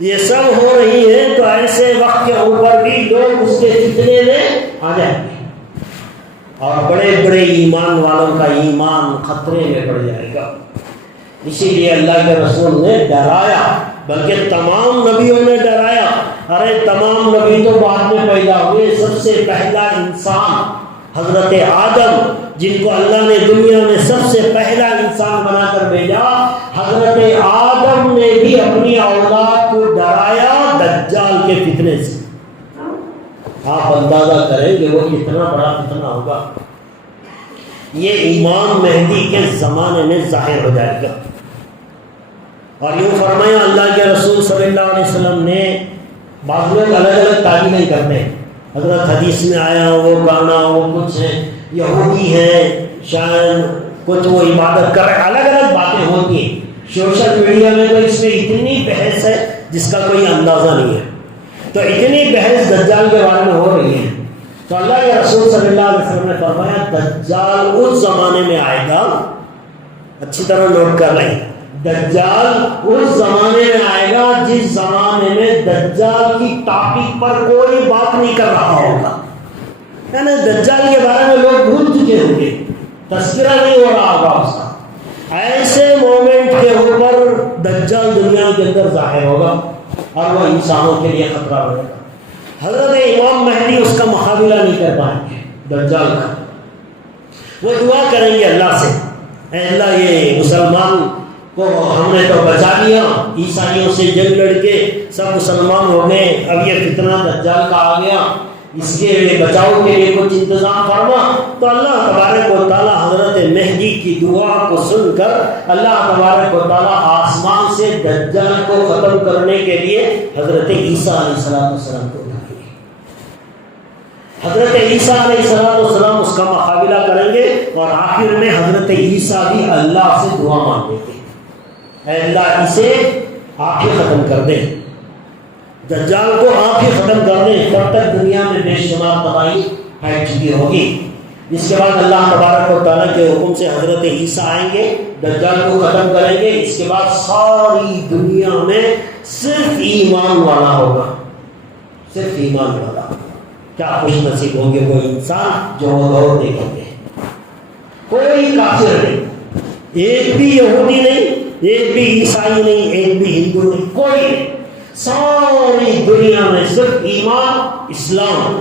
یہ سب ہو رہی ہیں، تو ایسے وقت کے اوپر بھی لوگ اس کے فتنے میں آ جائیں گے اور بڑے بڑے ایمان والوں کا ایمان خطرے میں پڑ جائے گا. اسی لیے اللہ کے رسول نے ڈرایا، بلکہ تمام نبیوں نے ڈرایا. ارے تمام نبی تو بعد میں پیدا ہوئے، سب سے پہلا انسان حضرت آدم جن کو اللہ نے دنیا میں سب سے پہلا انسان بنا کر بھیجا، حضرت آدم نے بھی اپنی اولاد کو ڈرایا دجال کے فتنے سے. آپ اندازہ کریں کہ وہ کتنا بڑا فتنہ ہوگا. یہ امام مہدی کے زمانے میں ظاہر ہو جائے گا. اور یوں فرمایا اللہ کے رسول صلی اللہ علیہ وسلم نے، بعض لوگ الگ الگ تعبیریں کرتے ہیں، حضرت حدیث میں آیا وہ گانا وہ کچھ ہے، یہودی ہے، شاید کچھ وہ عبادت کر رہے، الگ الگ باتیں ہوتی ہیں. سوشل میڈیا میں تو اس میں اتنی بحث ہے جس کا کوئی اندازہ نہیں ہے. تو اتنی بحث دجال کے بارے میں ہو رہی ہے. تو اللہ کے رسول صلی اللہ علیہ وسلم نے فرمایا دجال اس زمانے میں آئے گا، اچھی طرح نوٹ کر لیں، دجال اس زمانے میں آئے گا جس زمانے میں دجال کی ٹاپک پر کوئی بات نہیں کر رہا ہوگا. یعنی دجال کے بارے میں لوگ بھول چکے ہوں گے، تذکرہ نہیں ہو رہا ہوگا اس کا. ایسے مومنٹ کے اوپر دجال دنیا کے اندر ظاہر ہوگا اور وہ انسانوں کے لیے خطرہ ہوگا. حضرت امام مہدی اس کا مقابلہ نہیں کر پائیں گے دجال کا. وہ دعا کریں گے اللہ سے، اے اللہ یہ مسلمان کو ہم نے تو بچا لیا، عیسائیوں سے جنگ لڑ کے سب مسلمان ہو گئے، اب یہ فتنہ دجال کا آ گیا، اس کے بچاؤ کے لیے کچھ انتظام فرما. تو اللہ تبارک و تعالیٰ حضرت مہدی کی دعا کو سن کر اللہ تبارک و تعالیٰ آسمان سے دجال کو ختم کرنے کے لیے حضرت عیسیٰ علیہ السلام کو اٹھائیں گے. حضرت عیسیٰ علیہ السلام اس کا مقابلہ کریں گے اور آخر میں حضرت عیسیٰ بھی اللہ سے دعا مانگیں گے، اے اللہ اسے آنکھیں ختم کر دے، دجال کو آنکھیں ختم کر دیں. تب تک دنیا میں بے شمار تباہی پھیل چکی ہوگی. اس کے بعد اللہ تبارک و تعالیٰ کے حکم سے حضرت عیسیٰ آئیں گے، دجال کو ختم کریں گے، اس کے بعد ساری دنیا میں صرف ایمان والا ہوگا، صرف ایمان والا۔ کیا خوش نصیب ہوں گے وہ انسان جو وہ دور دیکھیں گے۔ کوئی کافر نہیں، ایک بھی یہودی نہیں، ایک بھی عیسائی نہیں، ایک بھی ہندو نہیں، کوئی نہیں، ساری دنیا میں صرف ایمان اسلام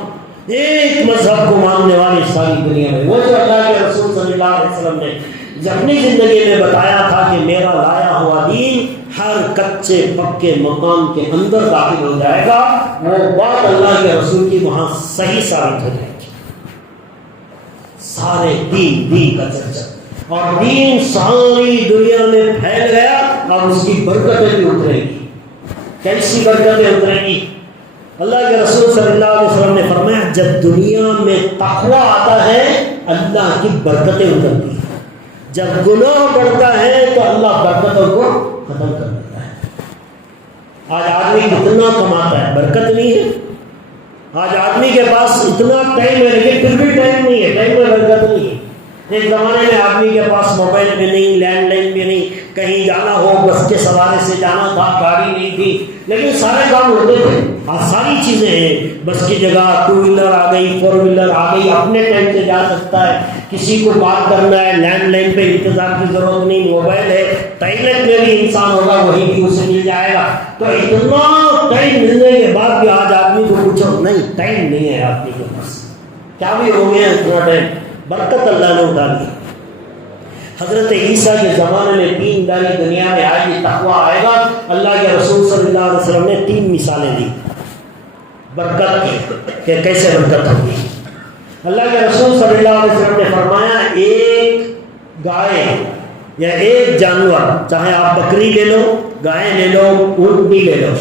ایک مذہب کو ماننے والے ساری دنیا میں۔ وہ جو اللہ کے رسول صلی اللہ علیہ وسلم نے اپنی زندگی میں بتایا تھا کہ میرا لایا ہوا دین ہر کچے پکے مکان کے اندر داخل ہو جائے گا، وہ بات اللہ کے رسول کی وہاں صحیح ثابت ہو جائے گی۔ سارے دین کا چرچا، اور دین ساری دنیا میں پھیل گیا، اور اس کی برکتیں بھی اترے گی۔ کیسی برکتیں اتریں گی؟ اللہ کے رسول صلی اللہ علیہ وسلم نے فرمایا جب دنیا میں تقویٰ آتا ہے اللہ کی برکتیں اترتی ہیں، جب گناہ بڑھتا ہے تو اللہ برکتوں کو ختم کر دیتا ہے۔ آج آدمی کتنا کماتا ہے، برکت نہیں ہے۔ آج آدمی کے پاس اتنا ٹائم ہے لیکن پھر بھی ٹائم نہیں ہے، ٹائم میں برکت نہیں ہے۔ ایک زمانے میں آدمی کے پاس موبائل بھی نہیں، لینڈ لائن بھی نہیں، کہیں جانا ہو بس کے سوارے سے جانا تھا، گاڑی نہیں تھی، لیکن سارے کام ہوتے تھے۔ آج ساری چیزیں ہیں، بس کی جگہ ٹو ویلر آ گئی، فور ویلر آ گئی، اپنے ٹائم سے جا سکتا ہے، کسی کو بات کرنا ہے لینڈ لائن پہ انتظار کی ضرورت نہیں، موبائل ہے، ٹائلٹ میں بھی انسان ہوگا وہی بھی اسے مل جائے گا۔ تو اتنا ٹائم ملنے کے بعد بھی آج آدمی کو پوچھو نہیں، ٹائم نہیں ہے آدمی کے پاس، کیا بھی ہو گیا اتنا ٹائم؟ برکت اللہ نے اٹھا دی۔ حضرت عیسیٰ کے زمانے میں دینداری دنیا میں آئے گی، تقویٰ آئے گا۔ اللہ کے رسول صلی اللہ علیہ وسلم نے 3 مثالیں دی برکت کی کہ کیسے برکت ہوگی۔ اللہ کے رسول صلی اللہ علیہ وسلم نے فرمایا ایک گائے یا ایک جانور، چاہے آپ بکری لے لو، گائے لے لو، اونٹ بھی لے لو،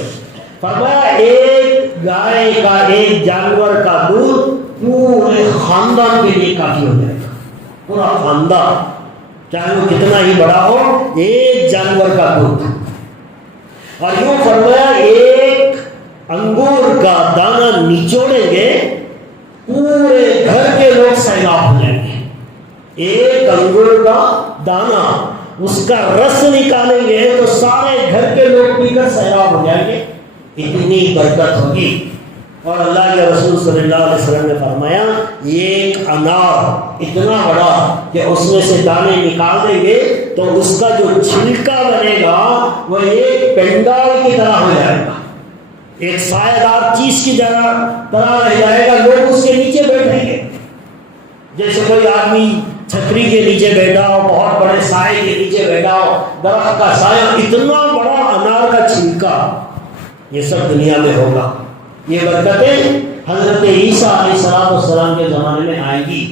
فرمایا ایک گائے کا، ایک جانور کا دودھ پورے خاندان کے لیے کافی ہو جائے گا۔ پورا خاندان چاہے وہ کتنا ہی بڑا ہو، ایک جانور کا دودھ۔ اور یوں فرمایا ایک انگور کا دانہ نچوڑیں گے پورے گھر کے لوگ سیراب ہو جائیں گے۔ ایک انگور کا دانہ، اس کا رس نکالیں گے تو سارے گھر کے لوگ پی کر سیراب ہو جائیں گے، اتنی برکت ہوگی۔ اور اللہ کے رسول صلی اللہ علیہ وسلم نے فرمایا ایک انار اتنا بڑا کہ اس میں سے دانے نکال دیں گے تو اس کا جو چھلکا بنے گا وہ ایک پنڈال کی طرح ہو جائے گا، ایک سایہ دار چیز کی طرح رہ جائے گا، لوگ اس کے نیچے بیٹھیں گے۔ جیسے کوئی آدمی چھتری کے نیچے بیٹھا ہو، بہت بڑے سائے کے نیچے بیٹھا ہو، درخت کا سایہ، اتنا بڑا انار کا چھلکا، یہ سب دنیا میں ہوگا۔ یہ برکتیں حضرت عیسیٰ علیہ السلام کے زمانے میں آئیں گی۔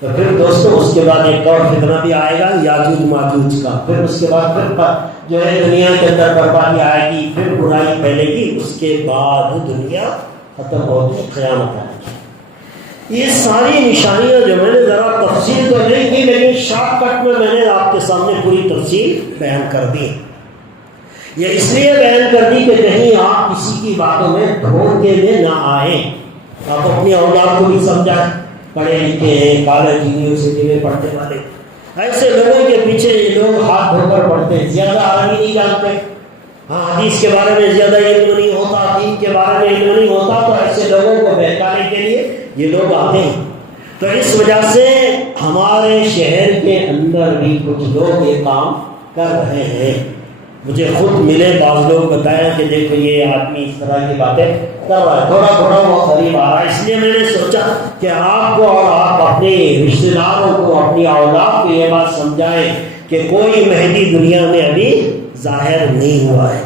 تو پھر دوستو اس کے بعد ایک اور فتنہ بھی آئے گا یاجوج ماجوج کا، پھر اس کے بعد پھر جو ہے دنیا کے اندر بربادی آئے گی، پھر برائی پھیلے گی، اس کے بعد دنیا ختم ہوگی، قیامت آئے گی۔ یہ ساری نشانیاں جو میں نے ذرا تفصیل تو نہیں کی لیکن شارٹ کٹ میں نے آپ کے سامنے پوری تفصیل بیان کر دی۔ یہ اس لیے بیان کر دی کہ کہیں آپ کسی کی باتوں میں دھوکے میں نہ آئیں، آپ اپنی اولاد کو بھی سمجھائیں، پڑھے لکھے ہیں، کالج یونیورسٹی میں پڑھنے والے، ایسے لوگوں کے پیچھے یہ لوگ ہاتھ دھو کر پڑھتے ہیں، زیادہ عربی نہیں جانتے، ہاں حدیث کے بارے میں زیادہ علم نہیں ہوتا، دین کے بارے میں علم نہیں ہوتا، تو ایسے لوگوں کو بہکانے کے لیے یہ لوگ آتے ہیں۔ تو اس وجہ سے ہمارے شہر کے اندر بھی کچھ لوگ یہ کام کر رہے ہیں۔ مجھے خود ملے بعض لوگ بتایا کہ دیکھو یہ آدمی اس طرح کی باتیں کر رہا ہے، تھوڑا تھوڑا وہ قریب آ رہا ہے، اس لیے میں نے سوچا کہ آپ کو اور آپ اپنے رشتے داروں کو، اپنی اولاد کو یہ بات سمجھائیں کہ کوئی مہدی دنیا میں ابھی ظاہر نہیں ہوا ہے،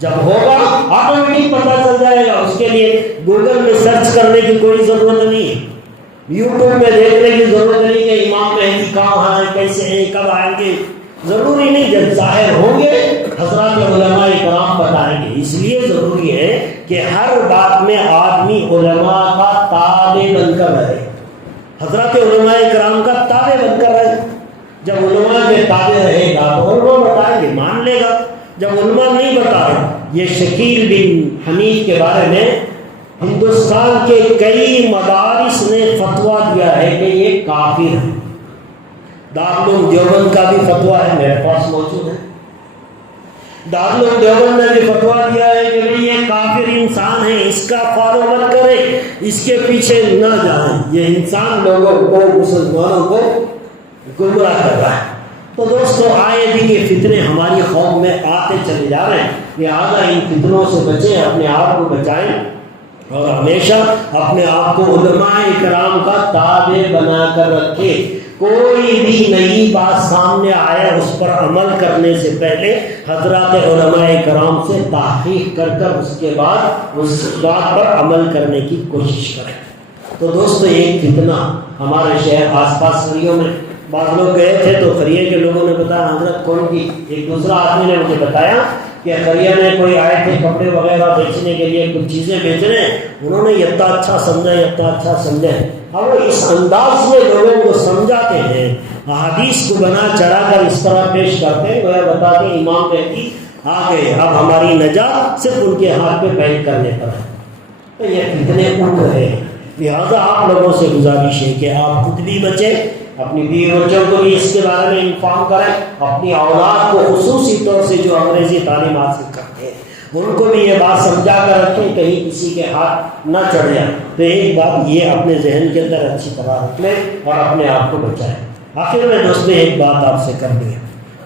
جب ہوگا آٹومیٹک پتہ چل جائے گا۔ اس کے لیے گوگل میں سرچ کرنے کی کوئی ضرورت نہیں ہے، یوٹیوب میں دیکھنے کی ضرورت نہیں کہ امام مہدی کہاں ہیں، کیسے ہیں، کب آئیں گے، ضروری نہیں، جب ظاہر ہوں گے حضرات علماء کرام بتائیں گے۔ اس لیے ضروری ہے کہ ہر بات میں آدمی علماء کا تابع بن کر رہے، حضرات علماء کرام کا تابع بن کر رہے۔ جب علماء کے تابع رہے گا تو علماء بتائیں گے، مان لے گا۔ جب علماء نہیں بتا رہے، یہ شکیل بن حمید کے بارے میں ہندوستان کے کئی مدارس نے فتویٰ دیا ہے کہ یہ کافر ہے، دارالعلوم دیوبند کا بھی فتویٰ ہے میرے پاس موجود ہے. دارالعلوم دیوبند نے بھی فتویٰ دیا ہے کہ یہ کافر انسان ہے، اس کا فالو مت کریں، اس کے پیچھے نہ جائیں، یہ انسان لوگوں کو، مسلمانوں کو گمراہ کر رہا ہے. تو دوستو آئے بھی یہ فتنے ہماری قوم میں آتے چلے جا رہے ہیں، لہٰذا ان فتنوں سے بچیں، اپنے آپ کو بچائیں اور ہمیشہ اپنے آپ کو علماء کرام کا تابع بنا کر رکھیں. کوئی بھی نئی بات سامنے آئے اس پر عمل کرنے سے پہلے حضرات علماء کرام سے تحقیق کر کر اس کے بعد اس بات پر عمل کرنے کی کوشش کریں. تو دوستو ایک فتنہ ہمارے شہر آس پاس خریوں میں، بعض لوگ گئے تھے تو خریے کے لوگوں نے بتایا حضرت کون کی، ایک دوسرا آدمی نے مجھے بتایا کہ خریہ میں کوئی آئے تھے کپڑے وغیرہ بیچنے کے لیے، کچھ چیزیں بیچنے، انہوں نے اتنا اچھا سمجھا، اتنا اچھا سمجھا. اب وہ اس انداز میں لوگوں کو سمجھاتے ہیں، احادیث کو بنا چڑھا کر اس طرح پیش کرتے ہیں گویا بتاتے ہیں امام مہدی آ گئے، اب ہماری نجات صرف ان کے ہاتھ پہ بیٹھ کرنے پر ہے. تو یہ کتنے اٹھ رہے ہیں. لہٰذا آپ لوگوں سے گزارش ہے کہ آپ خود بھی بچیں، اپنی بیوی بچوں کو بھی اس کے بارے میں انفارم کریں، اپنی اولاد کو خصوصی طور سے جو انگریزی تعلیم حاصل کرتے ہیں ان کو بھی یہ بات سمجھا کر رکھیں، کہیں کسی کے ہاتھ نہ چڑھ جائیں. تو ایک بات یہ اپنے ذہن کے اندر اچھی طرح رکھ لیں اور اپنے آپ کو بچائیں. آخر میں دوستو ایک بات آپ سے کرنی ہے.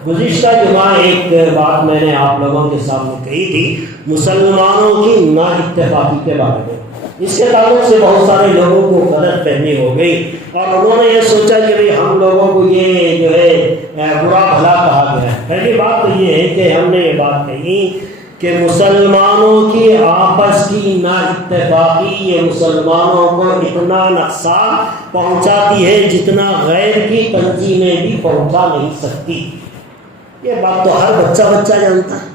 گزشتہ جمعہ ایک بات میں نے آپ لوگوں کے سامنے کہی تھی مسلمانوں کی نا اتفاقی کے بارے میں. اس کے تعلق سے بہت سارے لوگوں کو غلط فہمی ہو گئی اور انہوں نے یہ سوچا کہ ہم لوگوں کو یہ جو ہے برا بھلا کہا گیا ہے. پہلی بات تو یہ ہے کہ ہم نے یہ بات کہی کہ مسلمانوں کی آپس کی نا اتفاقی یہ مسلمانوں کو اتنا نقصان پہنچاتی ہے جتنا غیر کی تنظیمیں بھی پہنچا نہیں سکتی. یہ بات تو ہر بچہ جانتا ہے،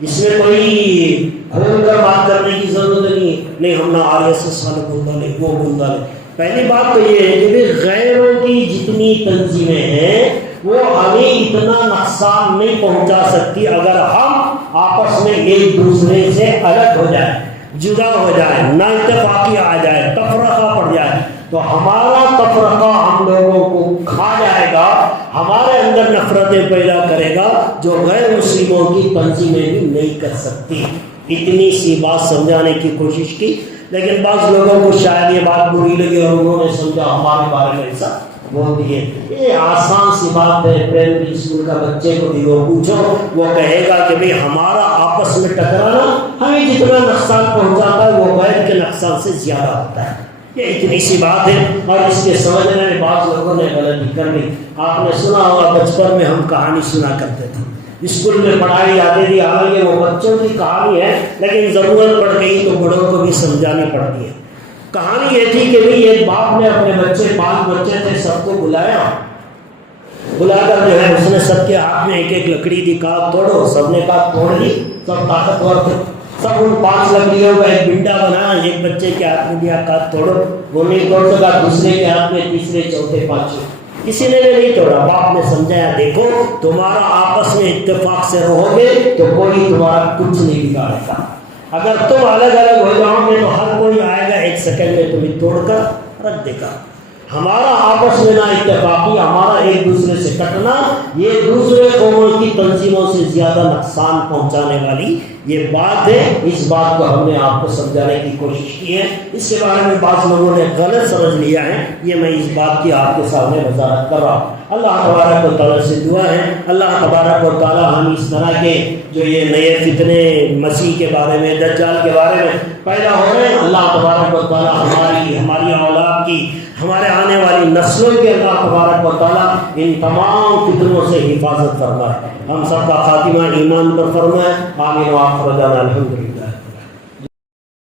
اس میں کوئی کھول کر بات کرنے کی ضرورت نہیں ہم نہ RSS والے بول ڈالے وہ بول ڈالے. پہلی بات تو یہ ہے کہ غیروں کی جتنی تنظیمیں ہیں وہ ہمیں اتنا نقصان نہیں پہنچا سکتی اگر ہم آپس میں ایک دوسرے سے الگ ہو جائیں، جدا ہو جائیں، نا اتفاقی آ جائے، تفرقہ پڑ جائے. تو ہمارا تفرقہ ہم لوگوں کو کھا جائے گا، ہمارے اندر نفرتیں پیدا کرے گا جو غیر مسلموں کی تنظیمیں بھی نہیں کر سکتی. اتنی سی بات سمجھانے کی کوشش کی، لیکن بعض لوگوں کو شاید یہ بات بری لگی اور انہوں نے سمجھا ہمارے بارے میں ایسا بول دیے. یہ آسان سی بات ہے، پرائمری اسکول کا بچے کو بھی وہ پوچھو وہ کہے گا کہ بھئی ہمارا آپس میں ٹکرانا ہمیں جتنا نقصان پہنچاتا ہے وہ غیر کے نقصان سے زیادہ ہوتا ہے. یہ اتنی سی بات ہے اور اس کے سمجھنے میں بعض لوگوں نے غلطی کر لی. آپ نے سنا ہوگا بچپن میں ہم کہانی سنا کرتے تھے، اسکول میں پڑھائی جاتی تھی، حالانکہ وہ بچوں کی کہانی ہے لیکن ضرورت پڑ گئی تو بڑوں کو بھی سمجھانی پڑتی ہے. کہانی یہ تھی کہ ایک باپ نے اپنے بچے 5 بچے تھے سب کو بلا کر جو ہے اس نے سب کے ہاتھ میں ایک لکڑی دی، کہا توڑو. سب نے کہا توڑ لی، سب طاقتور تھے، سب ان 5 لکڑیوں کا ایک ڈنڈا بنا، ایک بچے کے ہاتھ میں دیا، کہا توڑو. وہ نہیں توڑ سکا، دوسرے کے ہاتھ میں، تیسرے، چوتھے، 5ویں، کسی نے بھی نہیں توڑا. باپ نے سمجھایا دیکھو تمہارا آپس میں اتفاق سے رہو گے تو کوئی تمہارا کچھ نہیں بگاڑے گا. اگر تم الگ الگ ہو جاؤ گے تو ہر کوئی آئے گا 1 سیکنڈ میں تمہیں توڑ کر رکھ دے گا. ہمارا آپس میں نا اتفاقی، ہمارا ایک دوسرے سے کٹنا یہ دوسرے قوموں کی تنظیموں سے زیادہ نقصان پہنچانے والی یہ بات ہے. اس بات کو ہم نے آپ کو سمجھانے کی کوشش کی ہے. اس کے بارے میں بعض لوگوں نے غلط سمجھ لیا ہے، یہ میں اس بات کی آپ کے سامنے وضاحت کر رہا ہوں. اللہ تبارک و تعالیٰ سے دعا ہے اللہ تبارک و تعالیٰ ہم اس طرح کے جو یہ نئے فتنے مسیح کے بارے میں، دجال کے بارے میں پیدا ہو رہے ہیں، اللہ تبارک و تعالیٰ ہماری اولاد کی، ہمارے آنے والی نسلوں کے اللہ تبارک و تعالیٰ ان تمام فتنوں سے حفاظت فرمائے. ہم سب کا خاتمہ ایمان پر فرمائے. آمین و آخر دعوانا الحمدللہ.